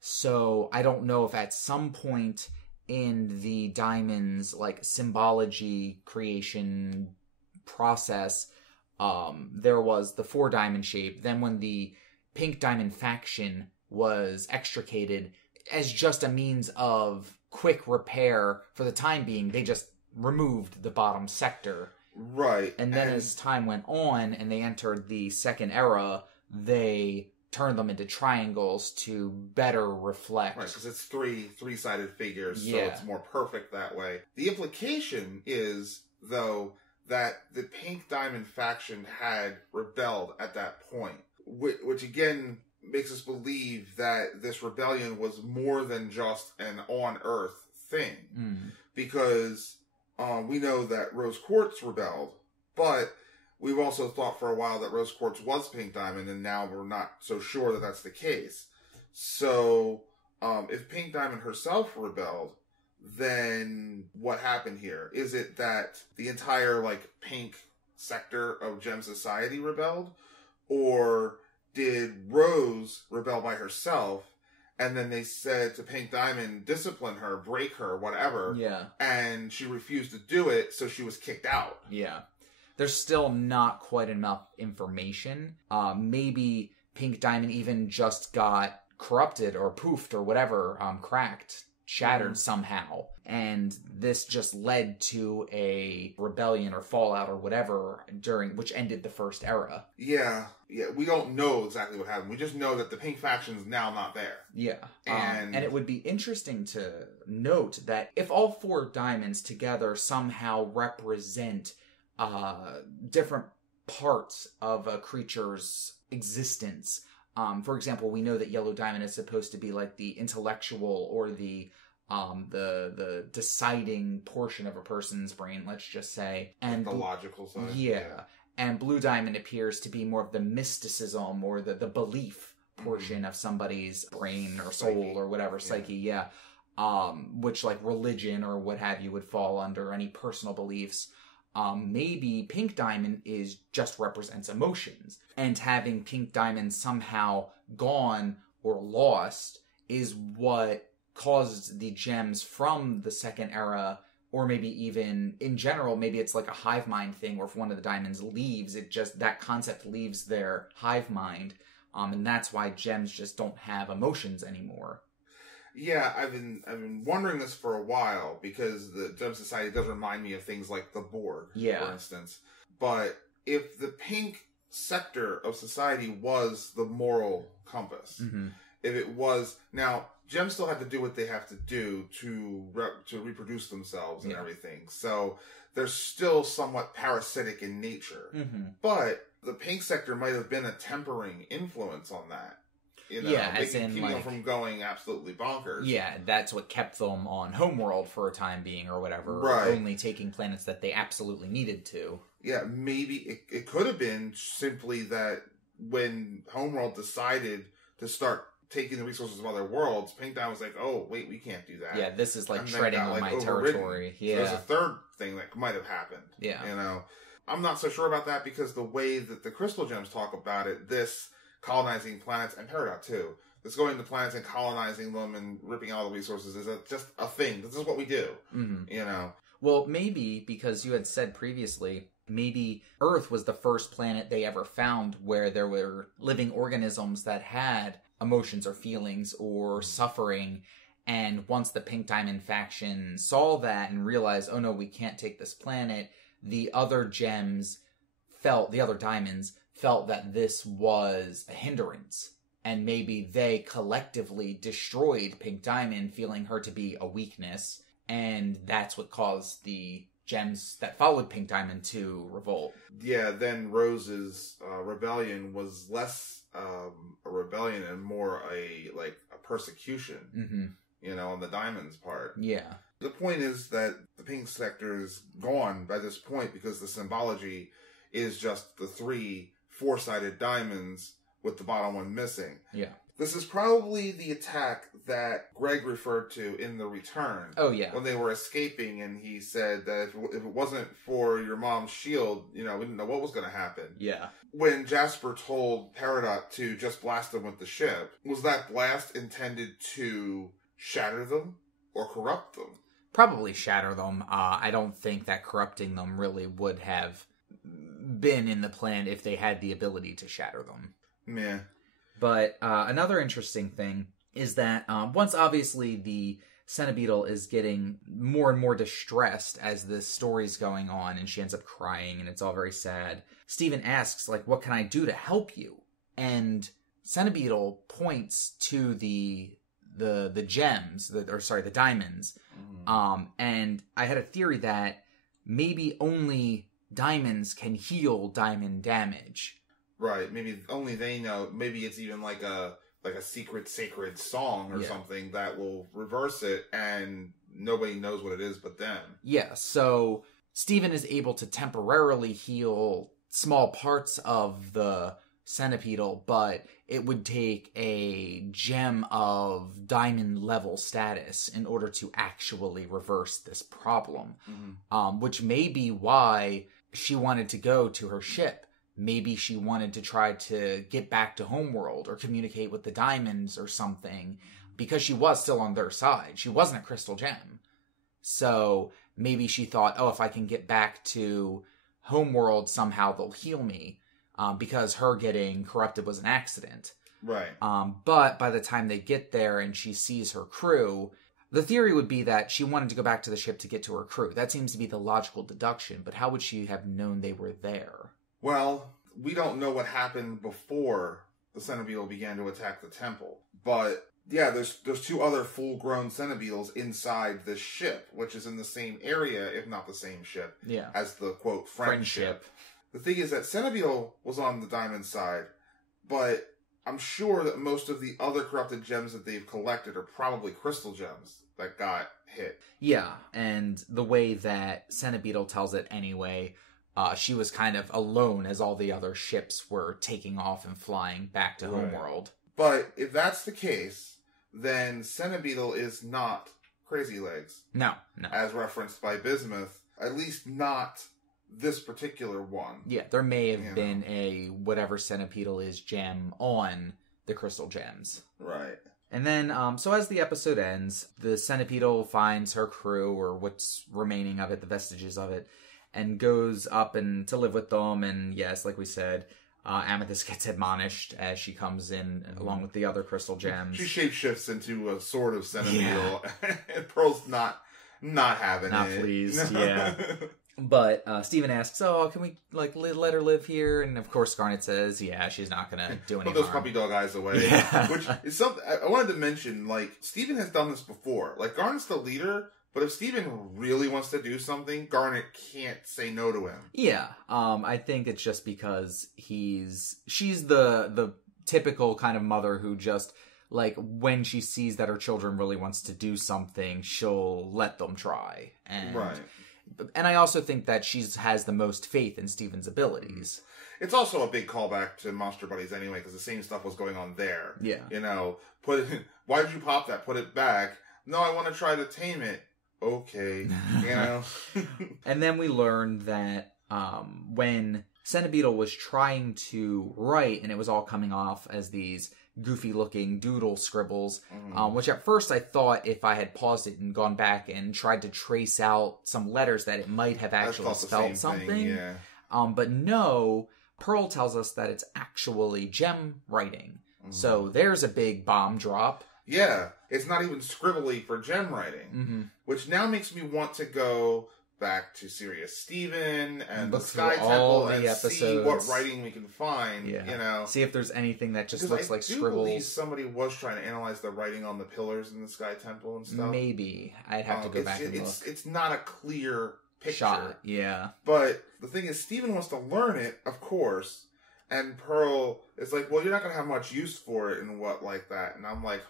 So I don't know if at some point in the diamond's like symbology creation process, there was the 4-diamond shape. Then when the pink diamond faction was extricated as just a means of quick repair for the time being, they just removed the bottom sector. Right. And then as time went on and they entered the second era, they turned them into triangles to better reflect. Right, because it's three-sided figures, so Yeah. it's more perfect that way. The implication is, though, that the Pink Diamond faction had rebelled at that point, which again makes us believe that this rebellion was more than just an on-Earth thing. Because we know that Rose Quartz rebelled, but we've also thought for a while that Rose Quartz was Pink Diamond, and now we're not so sure that that's the case. So, if Pink Diamond herself rebelled, then what happened here? Is it that the entire, like, pink sector of Gem Society rebelled? Or did Rose rebel by herself, and then they said to Pink Diamond, discipline her, break her, whatever. Yeah. And she refused to do it, so she was kicked out. Yeah. There's still not quite enough information. Maybe Pink Diamond even just got corrupted or poofed or whatever, cracked, shattered somehow. And this just led to a rebellion or fallout or whatever which ended the first era. Yeah, we don't know exactly what happened. We just know that the pink faction's now not there. Yeah. And it would be interesting to note that if all 4 diamonds together somehow represent different parts of a creature's existence. For example, we know that yellow diamond is supposed to be like the intellectual or the deciding portion of a person's brain, let's just say. And the logical side. Yeah. And blue diamond appears to be more of the mysticism or the belief portion of somebody's brain or soul Psyche. or whatever, psyche, yeah. Which like religion or what have you would fall under, any personal beliefs. Maybe pink diamond just represents emotions, and having pink diamond somehow gone or lost is what caused the gems from the second era, or maybe even in general, maybe it's like a hive mind thing where if one of the diamonds leaves, that concept leaves their hive mind, and that's why gems just don't have emotions anymore. Yeah, I've been wondering this for a while, because the Gem Society does remind me of things like the Borg, for instance. But if the pink sector of society was the moral compass, if it was... Now, gems still have to do what they have to do to reproduce themselves and everything. So they're still somewhat parasitic in nature. But the pink sector might have been a tempering influence on that. You know, keeping them from going absolutely bonkers. Yeah, that's what kept them on Homeworld for a time being or whatever. Right. Only taking planets that they absolutely needed to. Yeah, maybe it could have been simply that when Homeworld decided to start taking the resources of other worlds, Pink Diamond was like, oh, wait, we can't do that. Yeah, this is like treading on my territory. Yeah. So there's a third thing that might have happened. Yeah. You know, I'm not so sure about that, because the way that the Crystal Gems talk about it, this colonizing planets, and Peridot too, this going to planets and colonizing them and ripping out all the resources is just a thing. This is what we do. You know? Well, maybe because you had said previously maybe Earth was the first planet they ever found where there were living organisms that had emotions or feelings or suffering. And once the Pink Diamond faction saw that and realized, oh no, we can't take this planet, the other diamonds felt that this was a hindrance. And maybe they collectively destroyed Pink Diamond, feeling her to be a weakness. And that's what caused the gems that followed Pink Diamond to revolt. Yeah, then Rose's rebellion was less a rebellion and more a persecution. Mm-hmm. On the Diamond's part. Yeah. The point is that the pink sector is gone by this point because the symbology is just the 3 4-sided diamonds with the bottom one missing. Yeah. This is probably the attack that Greg referred to in The Return. Oh, yeah. When they were escaping and he said that if it wasn't for your mom's shield, we didn't know what was going to happen. Yeah. When Jasper told Peridot to just blast them with the ship, was that blast intended to shatter them or corrupt them? Probably shatter them. I don't think that corrupting them really would have been in the plan if they had the ability to shatter them. Meh. But another interesting thing is that once obviously the Centibeetle is getting more and more distressed as the story's going on and she ends up crying and it's all very sad, Steven asks, what can I do to help you? And Centibeetle points to the gems, the diamonds. And I had a theory that maybe only diamonds can heal diamond damage. Right, maybe only they know. Maybe it's even like a secret sacred song or something that will reverse it and nobody knows what it is but them. Yeah, so Steven is able to temporarily heal small parts of the Centipetal, but it would take a gem of diamond level status in order to actually reverse this problem. Which may be why she wanted to go to her ship. Maybe she wanted to try to get back to Homeworld or communicate with the diamonds or something, because she was still on their side. She wasn't a crystal gem. So maybe she thought, if I can get back to Homeworld, somehow they'll heal me. Because her getting corrupted was an accident. Right. But by the time they get there and she sees her crew, the theory would be that she wanted to go back to the ship to get to her crew. That seems to be the logical deduction, but how would she have known they were there? Well, we don't know what happened before the Centibeetle began to attack the temple. But, yeah, there's 2 other full-grown Centibeetles inside this ship, which is in the same area, if not the same ship, as the, quote, friendship. The thing is that Centibeetle was on the diamond side, but I'm sure that most of the other corrupted gems that they've collected are probably crystal gems that got hit. Yeah, and the way that Centibeetle tells it anyway, she was kind of alone as all the other ships were taking off and flying back to Homeworld. But if that's the case, then Centibeetle is not Crazy Legs. No. As referenced by Bismuth, at least not this particular one. Yeah, there may have been a whatever Centipetal is gem on the crystal gems. Right. And then, so as the episode ends, the Centipetal finds her crew, or what's remaining of it, the vestiges of it, and goes up and to live with them. And yes, like we said, Amethyst gets admonished as she comes in along with the other crystal gems. She shapeshifts into a sort of Centipetal, and Pearl's not having it. Not pleased, yeah. But Steven asks, can we let her live here? And of course Garnet says, she's not going to do any Put those harm. puppy dog eyes away. Yeah. Which is something I wanted to mention. Steven has done this before. Garnet's the leader, but if Steven really wants to do something, Garnet can't say no to him. Yeah. I think it's just because she's the typical kind of mother who just, when she sees that her children really wants to do something, she'll let them try. And I also think that she has the most faith in Steven's abilities. It's also a big callback to Monster Buddies anyway, because the same stuff was going on there. Yeah. Why did you pop that? Put it back. No, I want to try to tame it. Okay. And then we learned that when Centibeetle was trying to write, and it was all coming off as these goofy-looking doodle scribbles, which at first I thought if I had paused it and gone back and tried to trace out some letters that it might have actually spelled something. But no, Pearl tells us that it's actually gem writing. Mm-hmm. So there's a big bomb drop. Yeah, it's not even scribbly for gem writing, which now makes me want to go back to Sirius Steven and the Sky Temple and see what writing we can find. Yeah. See if there's anything that just looks like scribbles. I believe somebody was trying to analyze the writing on the pillars in the Sky Temple and stuff. Maybe. I'd have to go back and look. It's not a clear picture. Shot, yeah. But the thing is, Steven wants to learn it, of course. And Pearl is like, well, you're not going to have much use for it and what like that. And I'm like,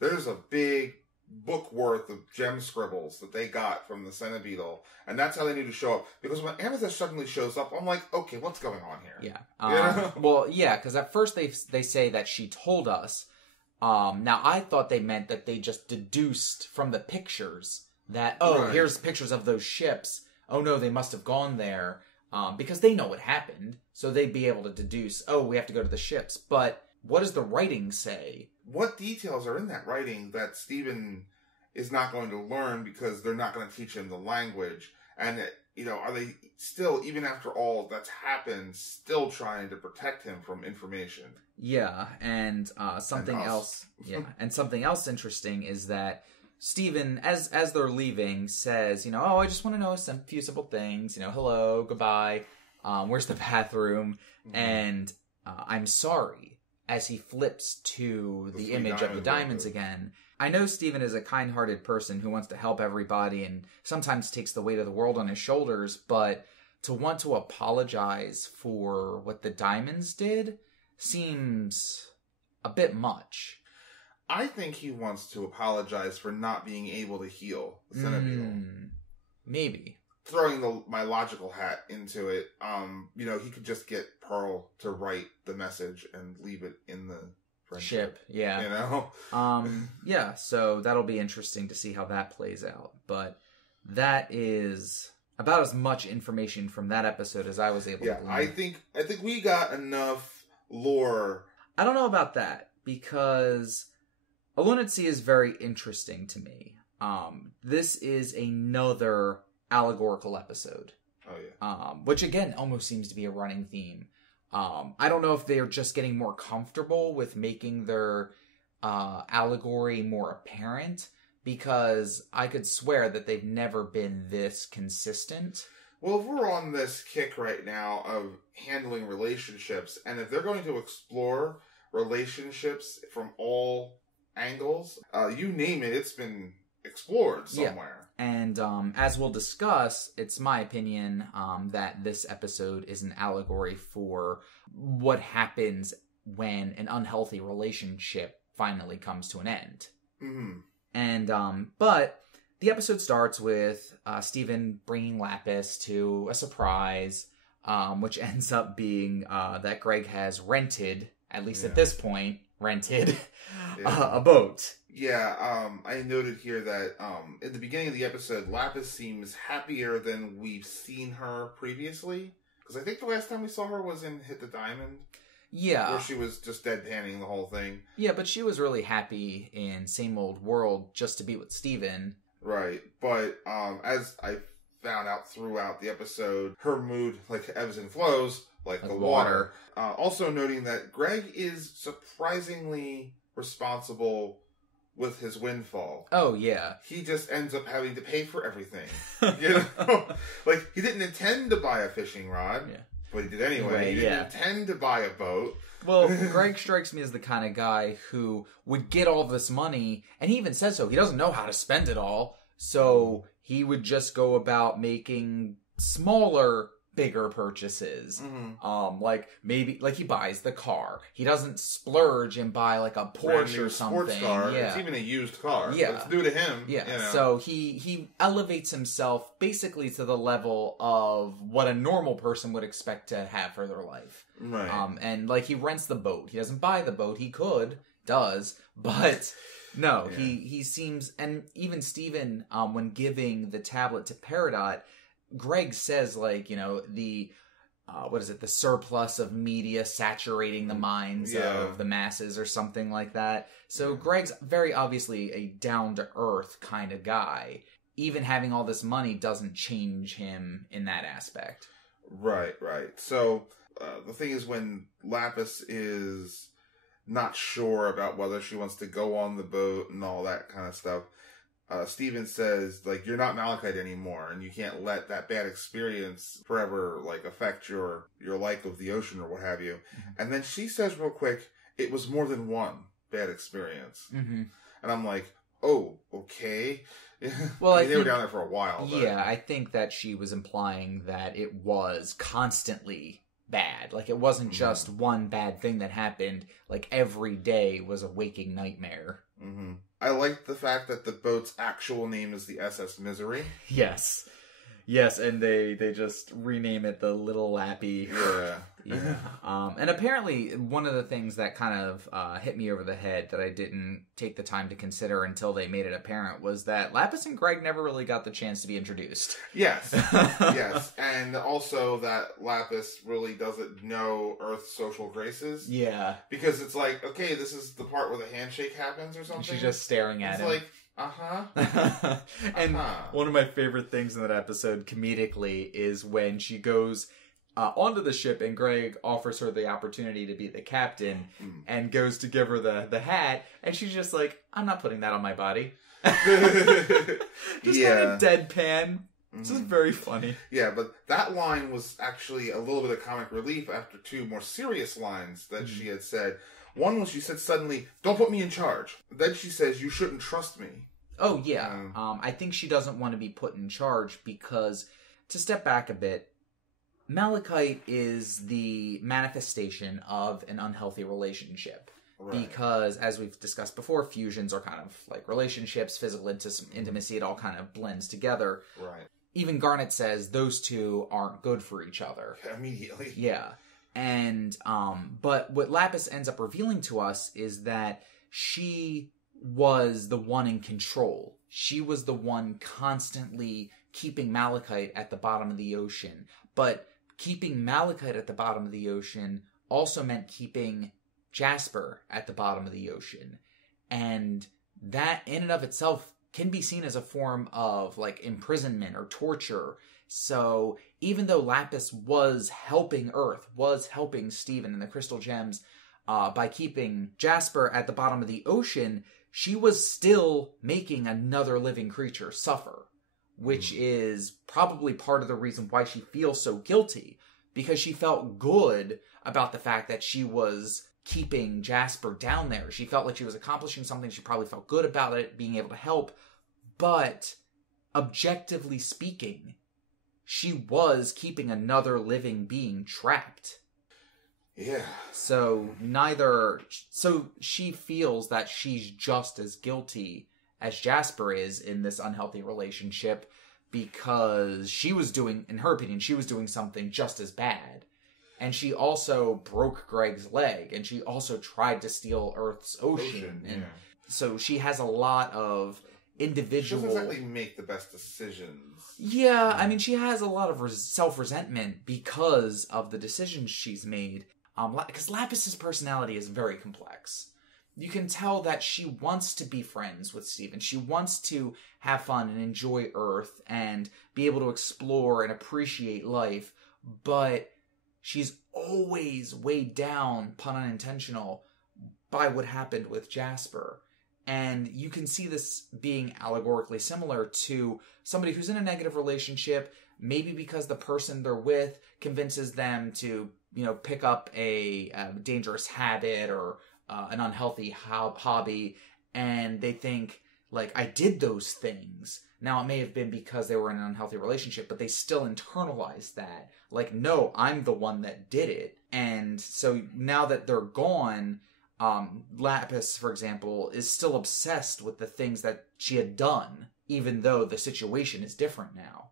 there's a big book worth of gem scribbles that they got from the Cenobeetle. And that's how they knew to show up. Because when Amethyst suddenly shows up, I'm like, okay, what's going on here? Yeah. Well, yeah, because at first they say that she told us. Now, I thought they meant that they just deduced from the pictures that, here's pictures of those ships. Oh, no, they must have gone there. Because they know what happened, so they'd be able to deduce, we have to go to the ships. But what does the writing say? What details are in that writing that Steven is not going to learn because they're not going to teach him the language? And, are they still, even after all that's happened, still trying to protect him from information? Yeah, and something else. Yeah, and something else interesting is that Steven, as they're leaving, says, I just want to know some few simple things. Hello, goodbye, where's the bathroom? Mm-hmm. And I'm sorry, as he flips to the image of the diamonds again. I know Steven is a kind-hearted person who wants to help everybody and sometimes takes the weight of the world on his shoulders, but to want to apologize for what the diamonds did seems a bit much. I think he wants to apologize for not being able to heal the Cenobeetle. Maybe. Throwing my logical hat into it, he could just get Pearl to write the message and leave it in the ship. Yeah. Yeah, so that'll be interesting to see how that plays out. But that is about as much information from that episode as I was able to glean. I think we got enough lore. I don't know about that, because Alone at Sea is very interesting to me. This is another allegorical episode. Oh, yeah. Which, again, almost seems to be a running theme. I don't know if they're just getting more comfortable with making their allegory more apparent, because I could swear that they've never been this consistent. Well, if we're on this kick right now of handling relationships, and if they're going to explore relationships from all angles, you name it, it's been explored somewhere. Yeah. And as we'll discuss, it's my opinion that this episode is an allegory for what happens when an unhealthy relationship finally comes to an end. Mm-hmm. And but the episode starts with Steven bringing Lapis to a surprise, which ends up being that Greg has rented, at least at this point, a boat. Yeah, I noted here that in the beginning of the episode, Lapis seems happier than we've seen her previously. Because I think the last time we saw her was in Hit the Diamond. Yeah. Where she was just deadpanning the whole thing. Yeah, but she was really happy in Same Old World just to be with Steven. Right, but as I found out throughout the episode, her mood ebbs and flows like the water. Also noting that Greg is surprisingly responsible with his windfall. Oh, yeah. He just ends up having to pay for everything. He didn't intend to buy a fishing rod, but he did anyway. He didn't intend to buy a boat. Well, Greg strikes me as the kind of guy who would get all this money, and he even says so. He doesn't know how to spend it all, so he would just go about making smaller, bigger purchases. Mm-hmm. He buys the car. He doesn't splurge and buy a Porsche or something. Sports car. Yeah. It's even a used car. Yeah. It's new to him. Yeah. So he elevates himself basically to the level of what a normal person would expect to have for their life. Right. And he rents the boat. He doesn't buy the boat. He does, but no, he seems, and even Steven, when giving the tablet to Peridot, Greg says, the surplus of media saturating the minds of the masses or something like that. So Greg's very obviously a down-to-earth kind of guy. Even having all this money doesn't change him in that aspect. Right. So, the thing is, when Lapis is not sure about whether she wants to go on the boat and all that kind of stuff, Steven says, like, you're not Malachite anymore, and you can't let that bad experience forever, like, affect your like of the ocean or what have you. Mm-hmm. And then she says real quick, it was more than one bad experience. Mm-hmm. And I'm like, oh, okay. Well, I mean, they were down there for a while. But... Yeah, I think that she was implying that it was constantly bad. Like, it wasn't just one bad thing that happened. Like, every day was a waking nightmare. Mm-hmm. I like the fact that the boat's actual name is the SS Misery. Yes, and they just rename it the Little Lappy. Yeah. And apparently, one of the things that kind of hit me over the head that I didn't take the time to consider until they made it apparent was that Lapis and Greg never really got the chance to be introduced. Yes, and also that Lapis really doesn't know Earth's social graces. Yeah. Because it's like, okay, this is the part where the handshake happens or something. She's just staring at him. It's like, And one of my favorite things in that episode, comedically, is when she goes onto the ship and Greg offers her the opportunity to be the captain and goes to give her the hat, and she's just like, I'm not putting that on my body. Just kind of deadpan. This is very funny. Yeah, but that line was actually a little bit of comic relief after two more serious lines that she had said. One was she said suddenly, don't put me in charge. Then she says, you shouldn't trust me. Oh, yeah. I think she doesn't want to be put in charge because, to step back a bit, Malachite is the manifestation of an unhealthy relationship. Right. Because, as we've discussed before, fusions are kind of like relationships, physical intimacy, it all kind of blends together. Right. Even Garnet says those two aren't good for each other. Immediately. Yeah. And, but what Lapis ends up revealing to us is that she was the one in control. She was the one constantly keeping Malachite at the bottom of the ocean. But keeping Malachite at the bottom of the ocean also meant keeping Jasper at the bottom of the ocean. And that in and of itself can be seen as a form of like imprisonment or torture. So even though Lapis was helping Earth, was helping Steven and the Crystal Gems by keeping Jasper at the bottom of the ocean, she was still making another living creature suffer, which is probably part of the reason why she feels so guilty, because she felt good about the fact that she was keeping Jasper down there. She felt like she was accomplishing something. She probably felt good about it, being able to help. But objectively speaking, she was keeping another living being trapped. Yeah. So she feels that she's just as guilty as Jasper is in this unhealthy relationship, because she was doing, in her opinion, she was doing something just as bad. And she also broke Greg's leg, and she also tried to steal Earth's ocean. And so she has a lot of individual... She doesn't exactly make the best decisions. Yeah, I mean, she has a lot of self-resentment because of the decisions she's made. Because Lapis's personality is very complex. You can tell that she wants to be friends with Steven. She wants to have fun and enjoy Earth and be able to explore and appreciate life. But she's always weighed down, pun unintentional, by what happened with Jasper. And you can see this being allegorically similar to somebody who's in a negative relationship, maybe because the person they're with convinces them to, pick up a dangerous habit or an unhealthy hobby, and they think, like, I did those things. Now, it may have been because they were in an unhealthy relationship, but they still internalized that. Like, no, I'm the one that did it. And so now that they're gone, Lapis, for example, is still obsessed with the things that she had done, even though the situation is different now.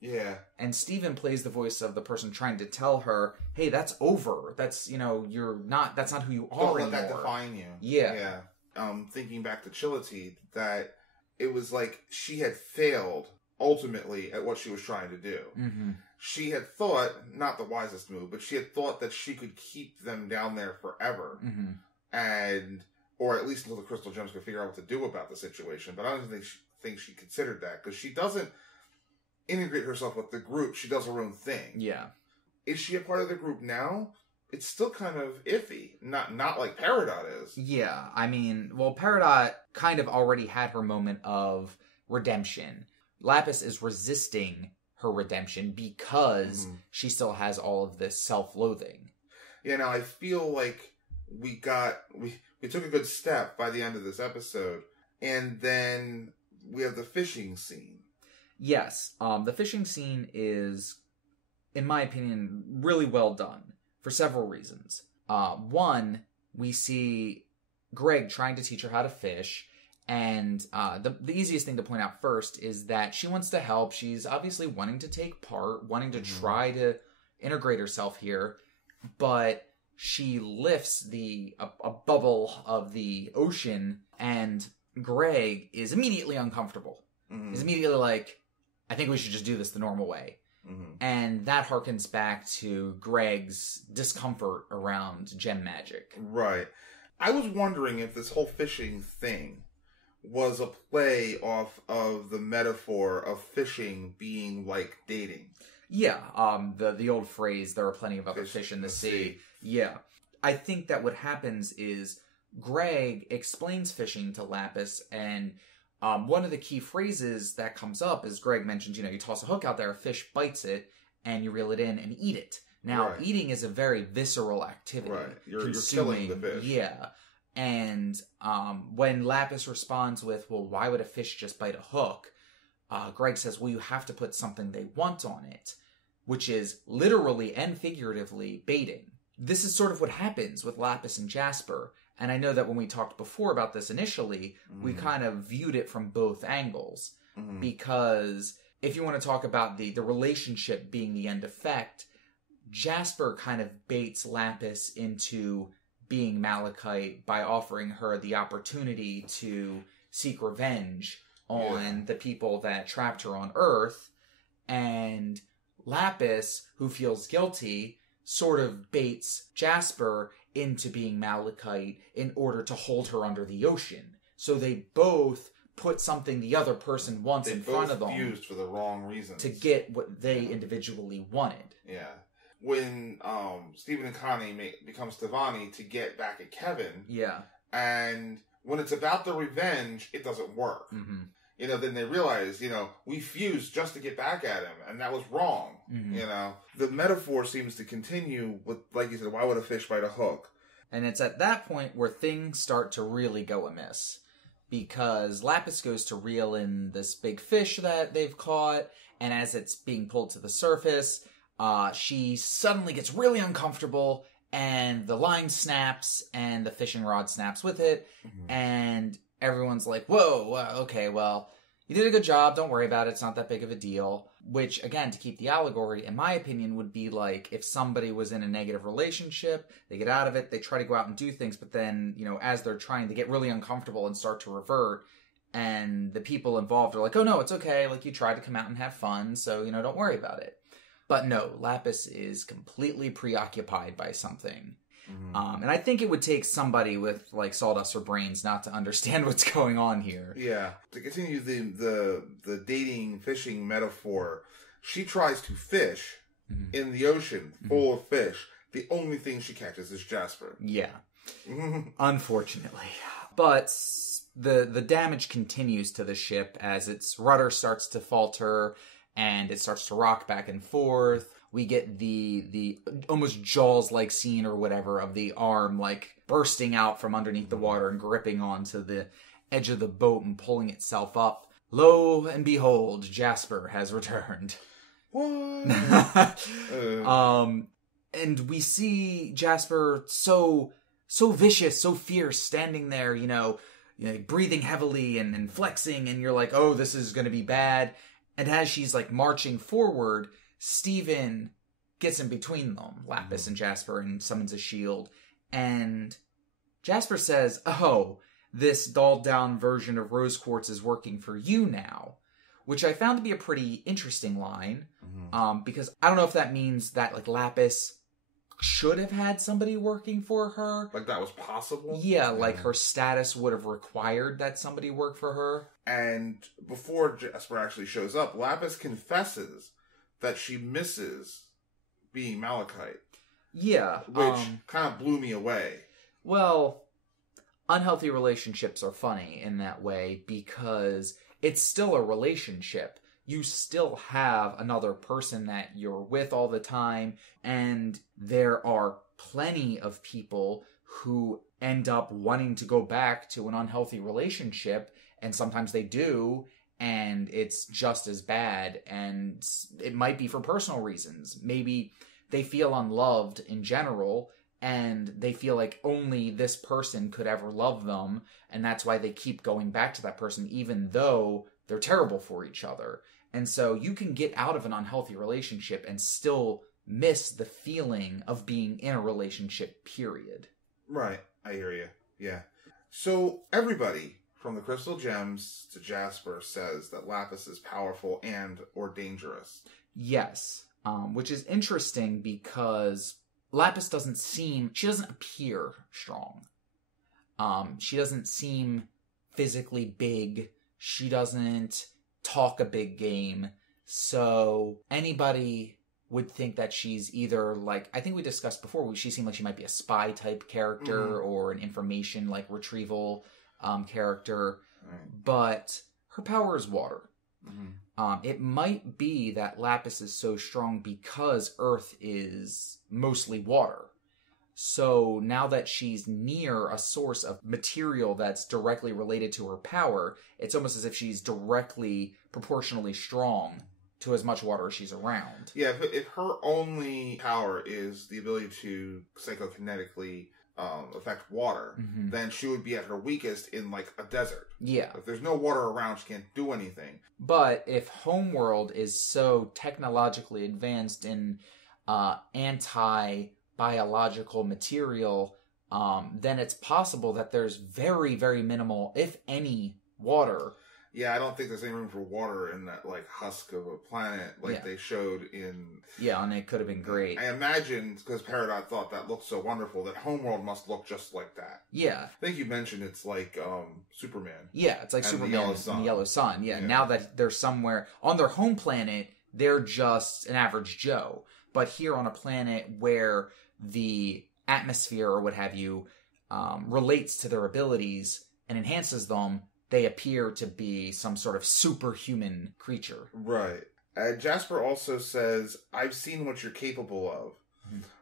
Yeah. And Steven plays the voice of the person trying to tell her, hey, that's over. That's, that's not who you are anymore. Don't let that define you. Yeah. Yeah. Thinking back to Chility, that it was like she had failed ultimately at what she was trying to do. Mm-hmm. She had thought, not the wisest move, but she had thought that she could keep them down there forever. Mm-hmm. Or at least until the Crystal Gems could figure out what to do about the situation. But I don't think she considered that, because she doesn't integrate herself with the group. She does her own thing. Yeah. Is she a part of the group now? It's still kind of iffy. Not like Peridot is. Yeah, I mean, well, Peridot kind of already had her moment of redemption. Lapis is resisting her redemption because she still has all of this self-loathing. Yeah, now I feel like we took a good step by the end of this episode, and then we have the fishing scene. Yes, the fishing scene is, in my opinion, really well done for several reasons. One, we see Greg trying to teach her how to fish, and the easiest thing to point out first is that she wants to help. She's obviously wanting to take part, wanting to try to integrate herself here, but she lifts a bubble of the ocean, and Greg is immediately uncomfortable. He's immediately like, I think we should just do this the normal way. And that harkens back to Greg's discomfort around gem magic. Right. I was wondering if this whole fishing thing was a play off of the metaphor of fishing being like dating. Yeah, the old phrase, there are plenty of other fish in the sea. Yeah. I think that what happens is Greg explains fishing to Lapis, and one of the key phrases that comes up is Greg mentions, you toss a hook out there, a fish bites it, and you reel it in and eat it. Now, eating is a very visceral activity. Right. You're killing the fish. Yeah. And when Lapis responds with, well, why would a fish just bite a hook? Greg says, well, you have to put something they want on it, which is literally and figuratively baiting. This is sort of what happens with Lapis and Jasper. And I know that when we talked before about this initially, we kind of viewed it from both angles. Because if you want to talk about the relationship being the end effect, Jasper kind of baits Lapis into being Malachite by offering her the opportunity to seek revenge on the people that trapped her on Earth. And Lapis, who feels guilty, sort of baits Jasper into being Malachite in order to hold her under the ocean. So they both put something the other person wants in front of them. They both fused for the wrong reasons. To get what they individually wanted. Yeah. When Stephen and Connie become Stevani to get back at Kevin. Yeah. And when it's about the revenge, it doesn't work. Then they realize, we fused just to get back at him, and that was wrong. The metaphor seems to continue with, like you said, why would a fish bite a hook? And it's at that point where things start to really go amiss. Because Lapis goes to reel in this big fish that they've caught, and as it's being pulled to the surface, she suddenly gets really uncomfortable, and the line snaps, and the fishing rod snaps with it, and everyone's like, whoa, okay, well, you did a good job, don't worry about it, it's not that big of a deal. Which, again, to keep the allegory, in my opinion, would be like if somebody was in a negative relationship, they get out of it, they try to go out and do things, but then, as they're trying to get really uncomfortable and start to revert, and the people involved are like, oh no, it's okay, like you tried to come out and have fun, so, don't worry about it. But no, Lapis is completely preoccupied by something. And I think it would take somebody with, like, sawdust or brains not to understand what's going on here. Yeah. To continue the dating, fishing metaphor, she tries to fish in the ocean full of fish. The only thing she catches is Jasper. Yeah. Unfortunately. But the damage continues to the ship as its rudder starts to falter and it starts to rock back and forth. We get the almost Jaws-like scene or whatever of the arm, like, bursting out from underneath the water and gripping onto the edge of the boat and pulling itself up. Lo and behold, Jasper has returned. What? And we see Jasper so vicious, so fierce, standing there, breathing heavily and flexing, and you're like, oh, this is going to be bad. And as she's, like, marching forward, Steven gets in between them, Lapis and Jasper, and summons a shield. And Jasper says, oh, this dolled-down version of Rose Quartz is working for you now. Which I found to be a pretty interesting line. Because I don't know if that means that, like, Lapis should have had somebody working for her. Like that was possible? Yeah, like her status would have required that somebody work for her. And before Jasper actually shows up, Lapis confesses that she misses being Malachite. Yeah. Which kind of blew me away. Well, unhealthy relationships are funny in that way because it's still a relationship. You still have another person that you're with all the time, and there are plenty of people who end up wanting to go back to an unhealthy relationship, and sometimes they do, and it's just as bad, and it might be for personal reasons. Maybe they feel unloved in general, and they feel like only this person could ever love them, and that's why they keep going back to that person, even though they're terrible for each other. And so you can get out of an unhealthy relationship and still miss the feeling of being in a relationship, period. Right. I hear you. Yeah. So everybody, from the Crystal Gems to Jasper, says that Lapis is powerful and or dangerous. Yes. Which is interesting because Lapis she doesn't appear strong. She doesn't seem physically big. She doesn't talk a big game. So anybody would think that she's either like, I think we discussed before, she seemed like she might be a spy type character or an information like retrieval character. But her power is water. It might be that Lapis is so strong because Earth is mostly water. So now that she's near a source of material that's directly related to her power, it's almost as if she's directly proportionally strong to as much water as she's around. Yeah, if her only power is the ability to psychokinetically affect water, then she would be at her weakest in like a desert. Yeah. If there's no water around, she can't do anything. But if Homeworld is so technologically advanced in anti-biological material, then it's possible that there's very, very minimal, if any, water. Yeah, I don't think there's any room for water in that like husk of a planet like they showed in... Yeah, and it could have been great. I imagine, because Peridot thought that looked so wonderful, that Homeworld must look just like that. Yeah. I think you mentioned it's like Superman. Yeah, it's like Superman and the Yellow Sun. Yeah, now that they're somewhere... On their home planet, they're just an average Joe. But here on a planet where the atmosphere or what have you relates to their abilities and enhances them, they appear to be some sort of superhuman creature. Right. Jasper also says, I've seen what you're capable of.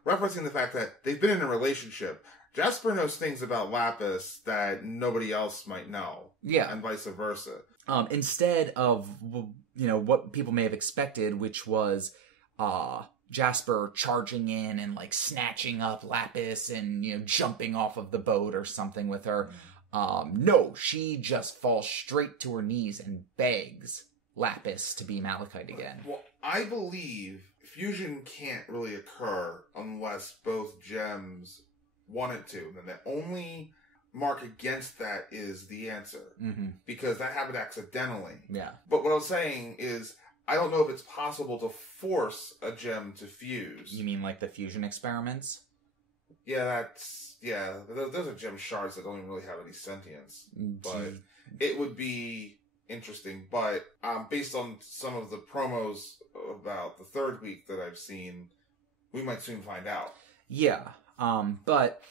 Referencing the fact that they've been in a relationship. Jasper knows things about Lapis that nobody else might know. Yeah. And vice versa. Instead of, what people may have expected, which was Jasper charging in and, like, snatching up Lapis and, jumping off of the boat or something with her. No, she just falls straight to her knees and begs Lapis to be Malachite again. Well, I believe fusion can't really occur unless both gems want it to. And the only mark against that is the answer. Because that happened accidentally. Yeah. But what I was saying is, I don't know if it's possible to force a gem to fuse. You mean like the fusion experiments? Yeah, those are gem shards that don't even really have any sentience. But it would be interesting. But based on some of the promos about the third week that I've seen, we might soon find out. Yeah, but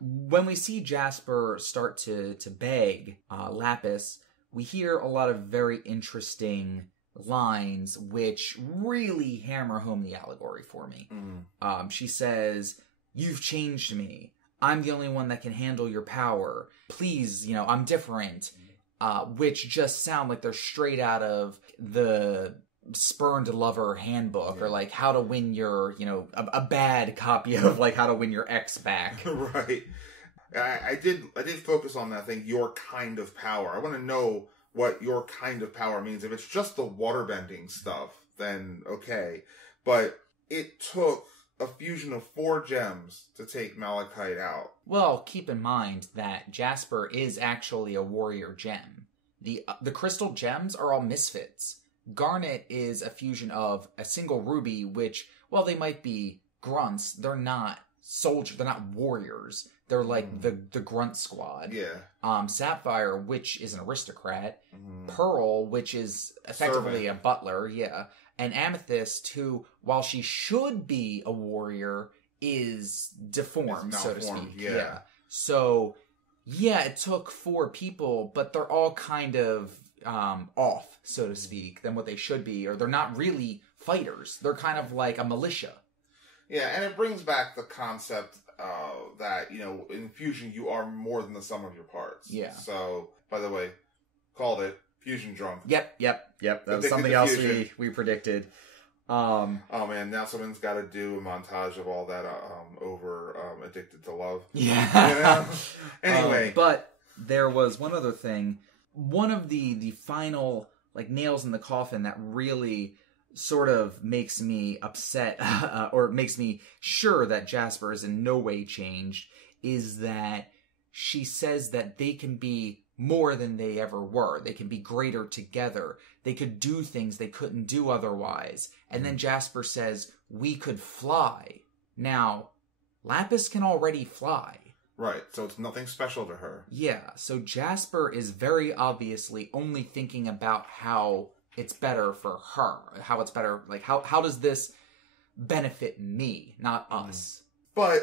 when we see Jasper start to beg Lapis, we hear a lot of very interesting lines which really hammer home the allegory for me. She says, "You've changed me. I'm the only one that can handle your power. Please, I'm different." Which just sound like they're straight out of the Spurned Lover handbook, or like how to win your, a bad copy of like how to win your ex back. Right. I did focus on that thing, your kind of power. I want to know what your kind of power means. If it's just the waterbending stuff, then okay. But it took a fusion of 4 gems to take Malachite out. Well, keep in mind that Jasper is actually a warrior gem. The crystal gems are all misfits. Garnet is a fusion of a single ruby, which, while they might be grunts, they're not soldiers. They're not warriors. They're like the grunt squad. Yeah. Sapphire, which is an aristocrat. Mm-hmm. Pearl, which is effectively a butler. Yeah. And Amethyst, who, while she should be a warrior, is deformed, so to speak. Yeah. So, yeah, it took 4 people, but they're all kind of off, so to speak, than what they should be. Or they're not really fighters. They're kind of like a militia. Yeah, and it brings back the concept that, you know, in fusion, you are more than the sum of your parts. Yeah. So, by the way, called it. Fusion drunk. Yep. That was something else we predicted. Oh man, now someone's got to do a montage of all that addicted to love. Yeah. You know? Anyway. But there was one other thing. One of the final like nails in the coffin that really sort of makes me upset or makes me sure that Jasper is in no way changed is that she says that they can be more than they ever were. They can be greater together. They could do things they couldn't do otherwise. And then Jasper says, we could fly. Now, Lapis can already fly. Right, so it's nothing special to her. Yeah, so Jasper is very obviously only thinking about how it's better for her. How it's better, like, how does this benefit me, not us? But,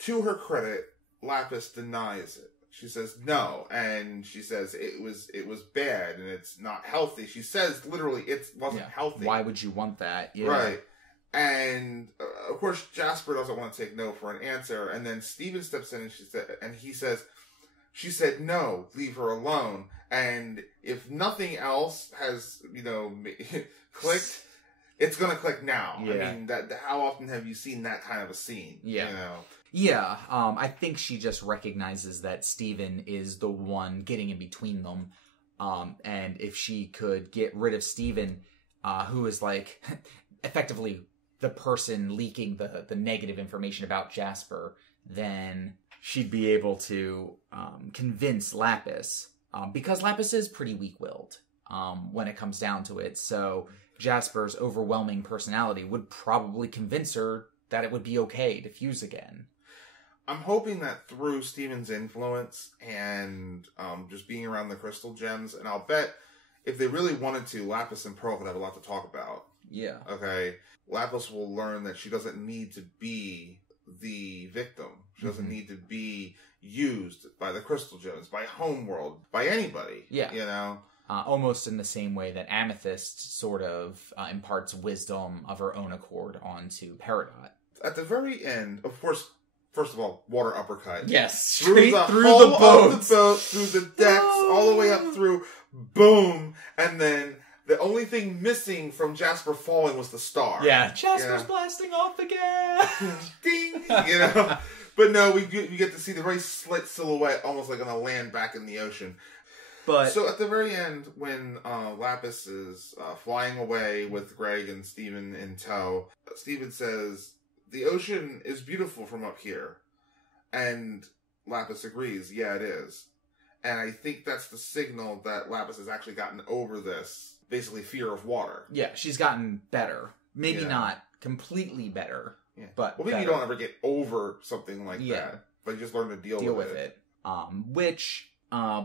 to her credit, Lapis denies it. She says no, and she says it was bad and it's not healthy. She says literally it wasn't healthy. Why would you want that? Yeah. Right. And of course Jasper doesn't want to take no for an answer, and then Steven steps in and he says, she said no, leave her alone. And if nothing else has, you know, clicked, it's gonna click now. Yeah. I mean, how often have you seen that kind of a scene? Yeah. You know? Yeah, I think she just recognizes that Steven is the one getting in between them. And if she could get rid of Steven, who is like effectively the person leaking the negative information about Jasper, then she'd be able to convince Lapis. Because Lapis is pretty weak-willed when it comes down to it. So Jasper's overwhelming personality would probably convince her that it would be okay to fuse again. I'm hoping that through Steven's influence and just being around the crystal gems, and I'll bet if they really wanted to, Lapis and Pearl could have a lot to talk about. Yeah. Okay. Lapis will learn that she doesn't need to be the victim. She doesn't need to be used by the crystal gems, by Homeworld, by anybody. Yeah. You know? Almost in the same way that Amethyst sort of imparts wisdom of her own accord onto Peridot. At the very end, of course, first of all, water uppercut. Yes, straight through the boat, through the decks, all the way up through, boom, and then the only thing missing from Jasper falling was the star. Yeah, Jasper's blasting off again. Ding, you know. But no, we get to see the very slight silhouette, almost like on a land back in the ocean. But so at the very end, when Lapis is flying away with Greg and Steven in tow, Steven says, the ocean is beautiful from up here. And Lapis agrees, yeah, it is. And I think that's the signal that Lapis has actually gotten over this, basically, fear of water. Yeah, she's gotten better. Maybe not completely better, but well, maybe you don't ever get over something like that, but you just learn to deal with it. Which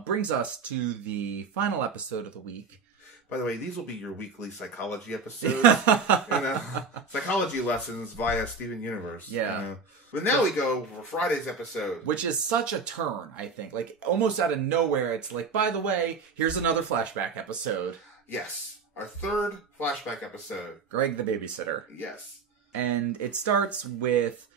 brings us to the final episode of the week. By the way, these will be your weekly psychology episodes. Psychology lessons via Steven Universe. Yeah. But now we go for Friday's episode. Which is such a turn, I think. Like, almost out of nowhere, it's like, by the way, here's another flashback episode. Yes. Our third flashback episode. Greg the Babysitter. Yes. And it starts with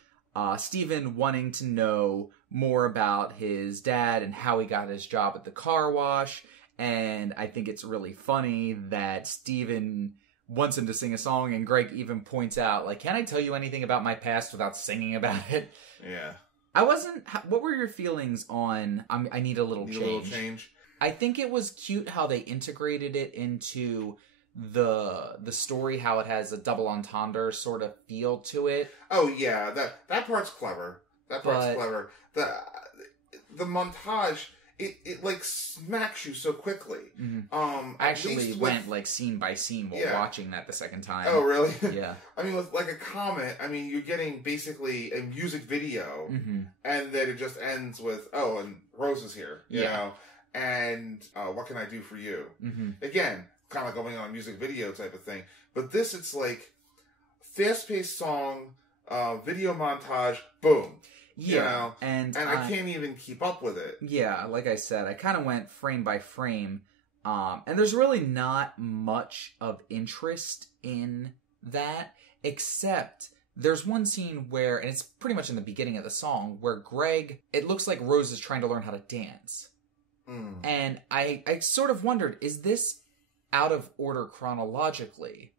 Steven wanting to know more about his dad and how he got his job at the car wash. And I think it's really funny that Steven wants him to sing a song, and Greg even points out, like, can I tell you anything about my past without singing about it? Yeah. What were your feelings on I Need a Little Change? I think it was cute how they integrated it into the story, how it has a double entendre sort of feel to it. Oh, yeah. That part's clever. Clever. The montage, it like smacks you so quickly. I actually went like scene by scene while watching that the second time. Oh, really? Yeah. I mean, with like a comet, I mean, you're getting basically a music video, and then it just ends with, oh, and Rose is here, you know, and what can I do for you? Again, kind of like going on a music video type of thing. But this, it's like fast-paced song, video montage, boom. Yeah, you know? and I can't even keep up with it. Yeah, like I said, I kind of went frame by frame, and there's really not much of interest in that, except there's one scene where, and it's pretty much in the beginning of the song, where Greg, it looks like Rose is trying to learn how to dance. And I sort of wondered, is this out of order chronologically?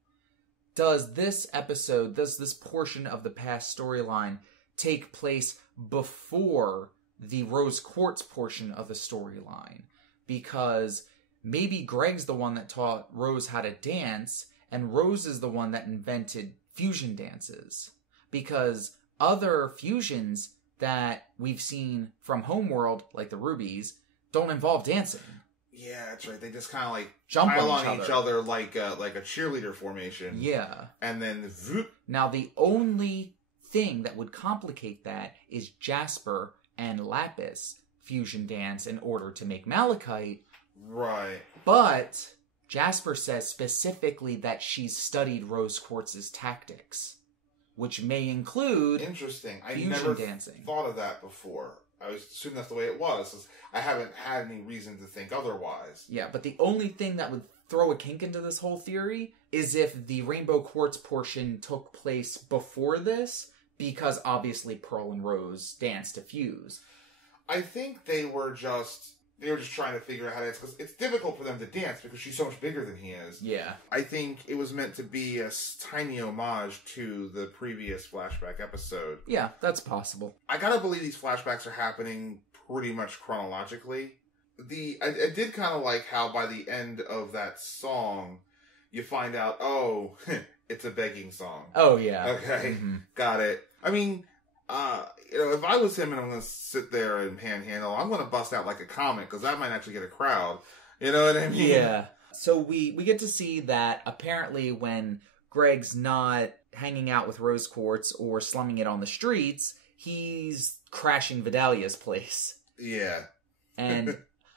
Does this episode, does this portion of the past storyline take place before the Rose Quartz portion of the storyline? Because maybe Greg's the one that taught Rose how to dance, and Rose is the one that invented fusion dances. Because other fusions that we've seen from Homeworld, like the Rubies, don't involve dancing. Yeah, that's right. They just kind of like jump pile on each other like a cheerleader formation. Yeah. And then whoop. Now the only thing that would complicate that is Jasper and Lapis fusion dance in order to make malachite. Right. But Jasper says specifically that she's studied Rose Quartz's tactics, which may include interesting. I fusion never dancing. Thought of that before. I was assuming that's the way it was. I haven't had any reason to think otherwise. Yeah, but the only thing that would throw a kink into this whole theory is if the Rainbow Quartz portion took place before this, because obviously Pearl and Rose danced to fuse. I think they were just trying to figure out how to dance, because it's difficult for them to dance because she's so much bigger than he is. Yeah. I think it was meant to be a tiny homage to the previous flashback episode. Yeah, that's possible. I gotta believe these flashbacks are happening pretty much chronologically. I did kind of like how by the end of that song, you find out, oh, it's a begging song. Oh, yeah. Okay, got it. I mean, if I was him and I'm going to sit there and panhandle, I'm going to bust out like a comic, because that might actually get a crowd. You know what I mean? Yeah. So we get to see that apparently when Greg's not hanging out with Rose Quartz or slumming it on the streets, he's crashing Vidalia's place. Yeah. And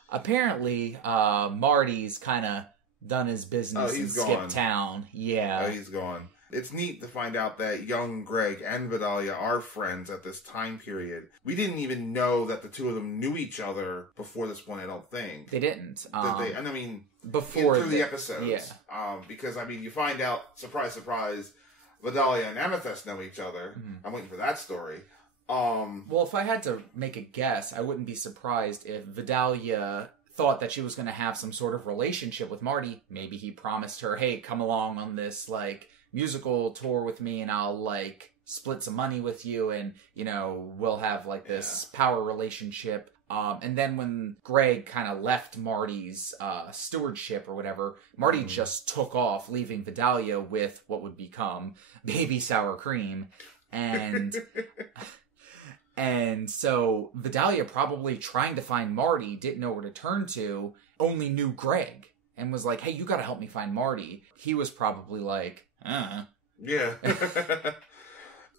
apparently Marty's kind of done his business and skipped town. Yeah. Oh, he's gone. It's neat to find out that young Greg and Vidalia are friends at this time period. We didn't even know that the two of them knew each other before this point, I don't think. They didn't. And I mean, before through the episodes. Yeah. Because, I mean, you find out, surprise, surprise, Vidalia and Amethyst know each other. I'm waiting for that story. Well, if I had to make a guess, I wouldn't be surprised if Vidalia thought that she was going to have some sort of relationship with Marty. Maybe he promised her, hey, come along on this, like, musical tour with me and I'll, like, split some money with you and, you know, we'll have, like, this power relationship. And then when Greg kind of left Marty's stewardship or whatever, Marty just took off, leaving Vidalia with what would become Baby Sour Cream. And... And so Vidalia, probably trying to find Marty, didn't know where to turn to, only knew Greg, and was like, hey, you gotta help me find Marty. He was probably like, Yeah.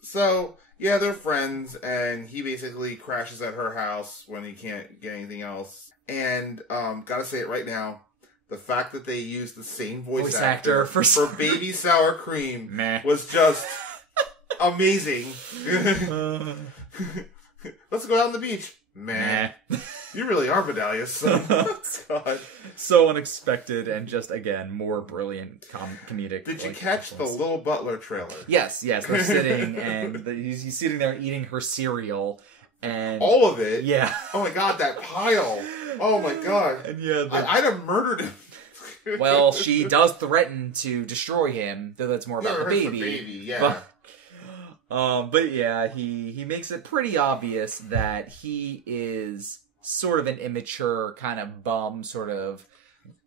So, yeah, they're friends, and he basically crashes at her house when he can't get anything else. And, gotta say it right now, the fact that they used the same voice actor for Baby Sour Cream was just amazing. Let's go out on the beach. Meh. You really are Vidalia's son. God. So unexpected and just, again, more brilliant comedic. Did you catch the Little Butler trailer? Yes. They're sitting and he's sitting there eating her cereal. And all of it? Yeah. Oh my god, that pile. Oh my god. And yeah, I'd have murdered him. Well, she does threaten to destroy him, though that's more about the baby. Yeah. But yeah, he makes it pretty obvious that he is sort of an immature kind of bum, sort of.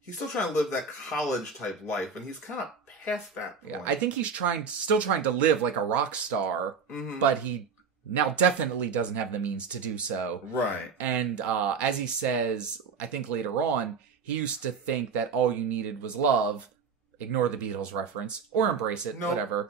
He's still trying to live that college type life, and he's kind of past that point. Yeah, I think he's still trying to live like a rock star, but he now definitely doesn't have the means to do so. Right. And as he says, I think later on, he used to think that all you needed was love. Ignore the Beatles reference, or embrace it, whatever.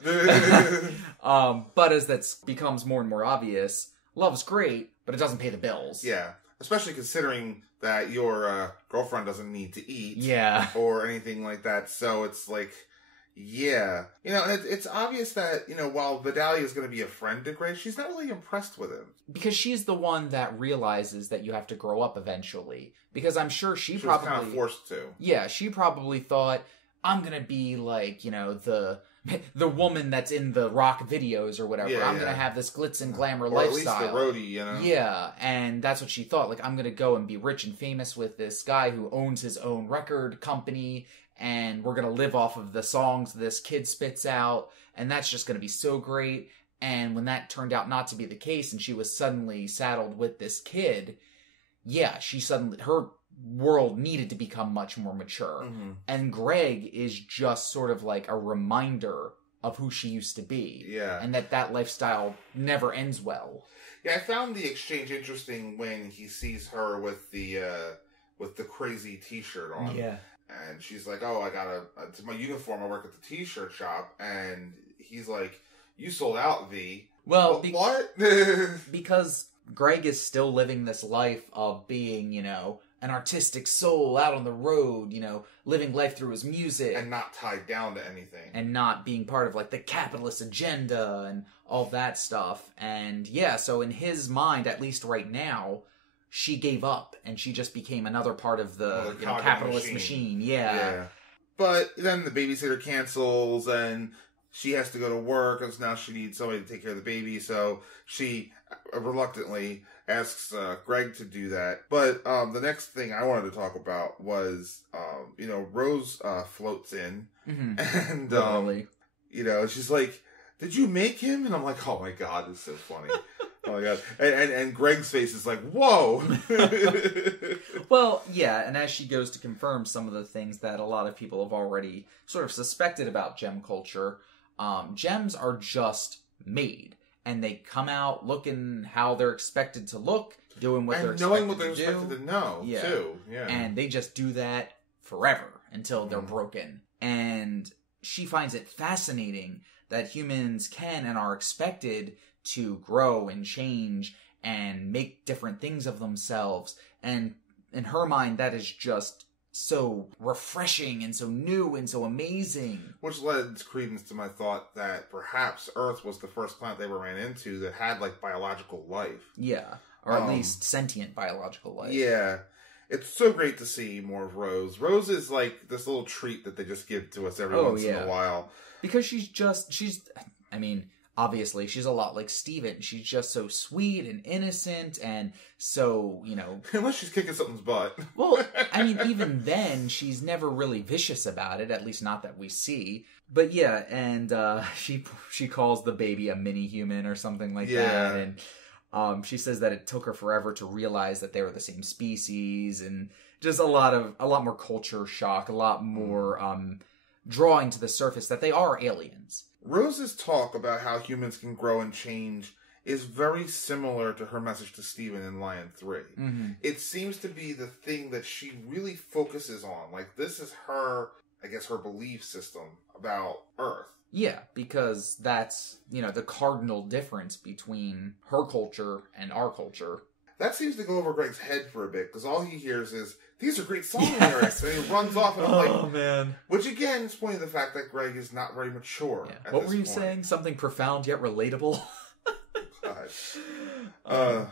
But as that becomes more and more obvious, love's great, but it doesn't pay the bills. Yeah. Especially considering that your girlfriend doesn't need to eat. Yeah. Or anything like that. So it's like, yeah. You know, it's obvious that, you know, while Vidalia is going to be a friend to Greg, she's not really impressed with him. Because she's the one that realizes that you have to grow up eventually. Because I'm sure she probably... was kind of forced to. Yeah, she probably thought, I'm going to be like, you know, the woman that's in the rock videos or whatever. I'm going to have this glitz and glamour lifestyle. Or at least the roadie, you know? Yeah, and that's what she thought. Like, I'm going to go and be rich and famous with this guy who owns his own record company, and we're going to live off of the songs this kid spits out, and that's just going to be so great. And when that turned out not to be the case, and she was suddenly saddled with this kid, yeah, her world needed to become much more mature. Mm-hmm. And Greg is just sort of like a reminder of who she used to be. Yeah. And that lifestyle never ends well. Yeah, I found the exchange interesting when he sees her with the crazy t-shirt on. Yeah. And she's like, oh, I got it's my uniform, I work at the t-shirt shop. And he's like, you sold out, V. Well, what? Because Greg is still living this life of being, you know, an artistic soul out on the road, you know, living life through his music. And not tied down to anything. And not being part of, like, the capitalist agenda and all that stuff. And, yeah, so in his mind, at least right now, she gave up. And she just became another part of the capitalist machine. Yeah. But then the babysitter cancels, and she has to go to work, and so now she needs somebody to take care of the baby. So she reluctantly asks Greg to do that. But the next thing I wanted to talk about was, you know, Rose floats in. Mm-hmm. And, you know, she's like, did you make him? And I'm like, oh my God, it's so funny. Oh my God. And Greg's face is like, whoa. Well, yeah, and as she goes to confirm some of the things that a lot of people have already sort of suspected about gem culture, gems are just made. And they come out looking how they're expected to look, doing what they're expected to do. And knowing what they're expected to know, too. Yeah. And they just do that forever until they're broken. And she finds it fascinating that humans can and are expected to grow and change and make different things of themselves. And in her mind, that is just so refreshing and so new and so amazing. Which lends credence to my thought that perhaps Earth was the first planet they ever ran into that had, like, biological life. Yeah. Or at least sentient biological life. Yeah. It's so great to see more of Rose. Rose is, like, this little treat that they just give to us every once in a while. Because I mean, obviously, she's a lot like Steven. She's just so sweet and innocent and so, you know... Unless she's kicking something's butt. Well, I mean, even then, she's never really vicious about it, at least not that we see. But yeah, and she calls the baby a mini-human or something like that. And she says that it took her forever to realize that they were the same species, and just a lot more culture shock, a lot more drawing to the surface that they are aliens. Rose's talk about how humans can grow and change is very similar to her message to Steven in Lion 3. Mm-hmm. It seems to be the thing that she really focuses on. Like, this is her, I guess, her belief system about Earth. Yeah, because that's, you know, the cardinal difference between her culture and our culture. That seems to go over Greg's head for a bit, because all he hears is, these are great song lyrics, and he runs off, and I'm like... Oh, man. Which, again, is pointing to the fact that Greg is not very mature at What were you saying? Something profound yet relatable? God.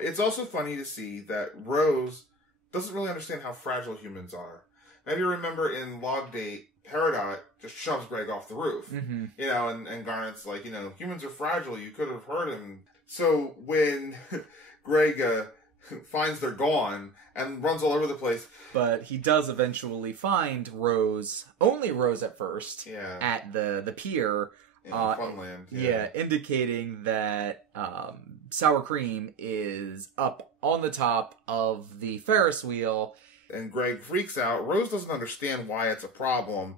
It's also funny to see that Rose doesn't really understand how fragile humans are. Now, if you remember in Log Date, Peridot just shoves Greg off the roof. Mm-hmm. You know, and Garnet's like, you know, humans are fragile, you could have hurt him. So when Greg finds they're gone and runs all over the place. But he does eventually find Rose, only Rose at first, at the pier. In Funland. Yeah, indicating that Sour Cream is up on the top of the Ferris wheel. And Greg freaks out. Rose doesn't understand why it's a problem.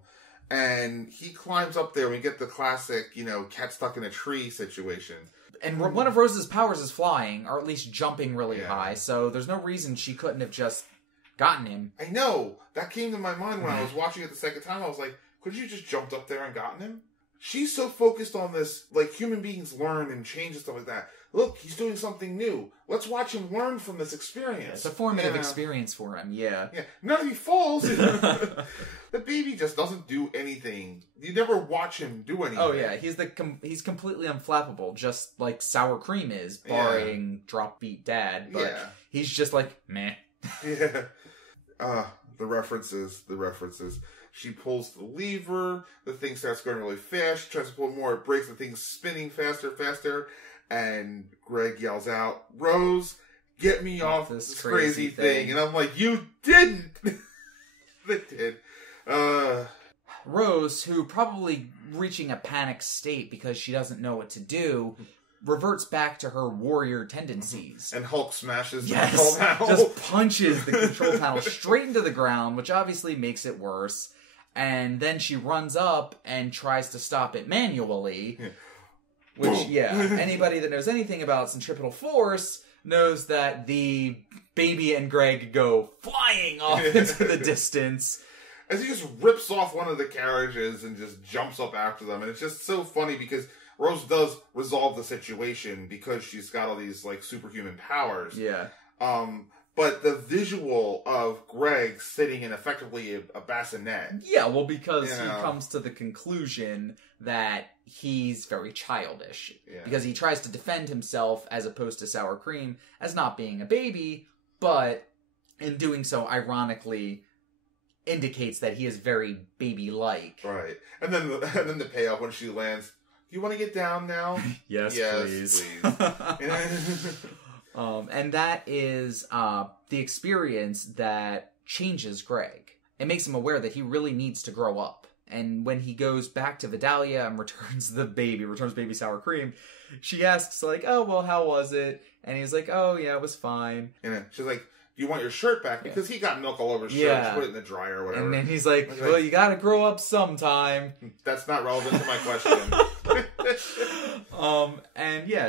And he climbs up there and we get the classic, you know, cat stuck in a tree situation. And one of Rose's powers is flying, or at least jumping really high, so there's no reason she couldn't have just gotten him. I know. That came to my mind when I was watching it the second time. I was like, could you just jumped up there and gotten him? She's so focused on this, like, human beings learn and change and stuff like that. Look, he's doing something new. Let's watch him learn from this experience. It's a formative experience for him, yeah. None of he falls. The baby just doesn't do anything. You never watch him do anything. Oh, yeah. He's completely unflappable, just like sour cream is, barring drop beat dad. But he's just like, meh. The references. She pulls the lever, the thing starts going really fast, she tries to pull more, it breaks, the thing's spinning faster, and Greg yells out, Rose, get me off this crazy thing. And I'm like, you didn't! They did. Rose, who probably reaching a panic state because she doesn't know what to do, reverts back to her warrior tendencies. And Hulk smashes the control panel. Just punches the control panel straight into the ground, which obviously makes it worse. And then she runs up and tries to stop it manually. Which, anybody that knows anything about centripetal force knows that the baby and Greg go flying off into the distance. As he just rips off one of the carriages and just jumps up after them. And it's just so funny because Rose does resolve the situation because she's got all these, like, superhuman powers. Yeah. But the visual of Greg sitting in effectively a bassinet. Yeah, well, because he comes to the conclusion that he's very childish. Yeah. Because he tries to defend himself, as opposed to Sour Cream, as not being a baby, but in doing so, ironically, indicates that he is very baby-like. Right. And then the payoff when she lands, you want to get down now? Yes, please. And that is the experience that changes Greg. It makes him aware that he really needs to grow up. And when he goes back to Vidalia and returns baby Sour Cream, she asks, like, oh, well, how was it? And he's like, oh, yeah, it was fine. And she's like, do you want your shirt back? Because he got milk all over his shirt. She put it in the dryer or whatever. And then he's like, well, you gotta grow up sometime. That's not relevant to my question.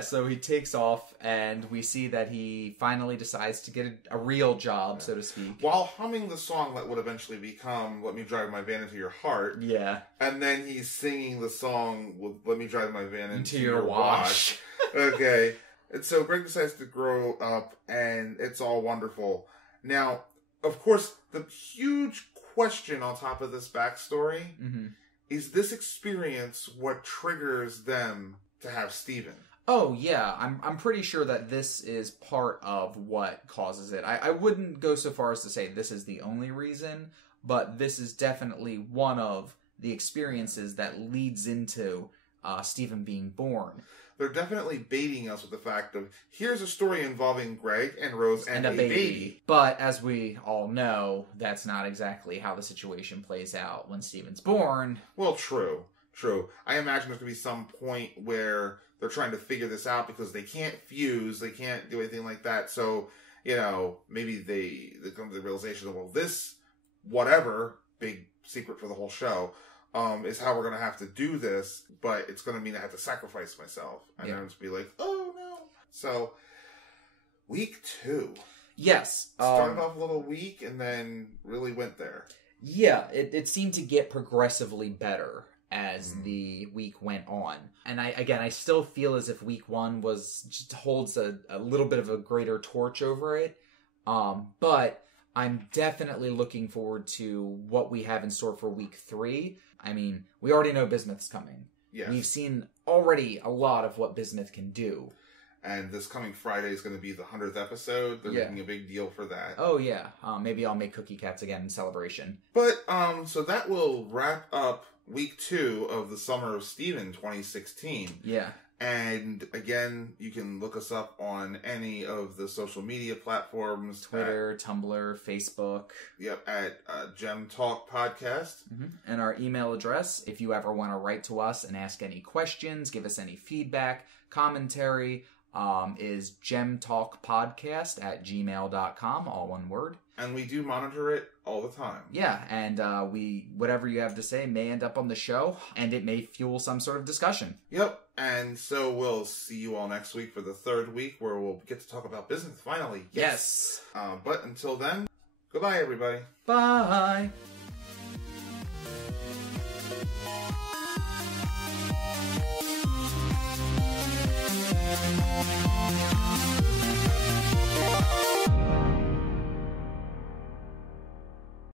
So he takes off, and we see that he finally decides to get a real job, so to speak. While humming the song that would eventually become Let Me Drive My Van Into Your Heart. Yeah. And then he's singing the song with Let Me Drive My Van Into Your Wash. Okay. And so Greg decides to grow up, and it's all wonderful. Now, of course, the huge question on top of this backstory is this experience what triggers them to have Steven? Oh, yeah. I'm pretty sure that this is part of what causes it. I wouldn't go so far as to say this is the only reason, but this is definitely one of the experiences that leads into Steven being born. They're definitely baiting us with the fact of, here's a story involving Greg and Rose and a baby. But as we all know, that's not exactly how the situation plays out when Steven's born. Well, true. I imagine there's going to be some point where they're trying to figure this out because they can't fuse, they can't do anything like that. So, maybe they come to the realization of, well, this, whatever, big secret for the whole show, is how we're going to have to do this, but it's going to mean I have to sacrifice myself. And then it's be like, oh no. So, week 2. Yes. Started off a little weak and then really went there. Yeah, it seemed to get progressively better as the week went on. And I still feel as if week 1 just holds a little bit of a greater torch over it. But I'm definitely looking forward to what we have in store for week 3. I mean, we already know Bismuth's coming. Yes. We've seen already a lot of what Bismuth can do. And this coming Friday is going to be the 100th episode. They're making a big deal for that. Oh, yeah. Maybe I'll make cookie cats again in celebration. But, so that will wrap up week 2 of the Summer of Steven 2016. Yeah. And again, you can look us up on any of the social media platforms. Twitter, Tumblr, Facebook. Yep, at GemTalk Podcast. And our email address, if you ever want to write to us and ask any questions, give us any feedback, commentary, is GemTalkPodcast@gmail.com, all one word. And we do monitor it all the time. Yeah, and whatever you have to say may end up on the show, and it may fuel some sort of discussion. Yep, and so we'll see you all next week for the third week where we'll get to talk about business, finally. Yes. But until then, goodbye, everybody. Bye.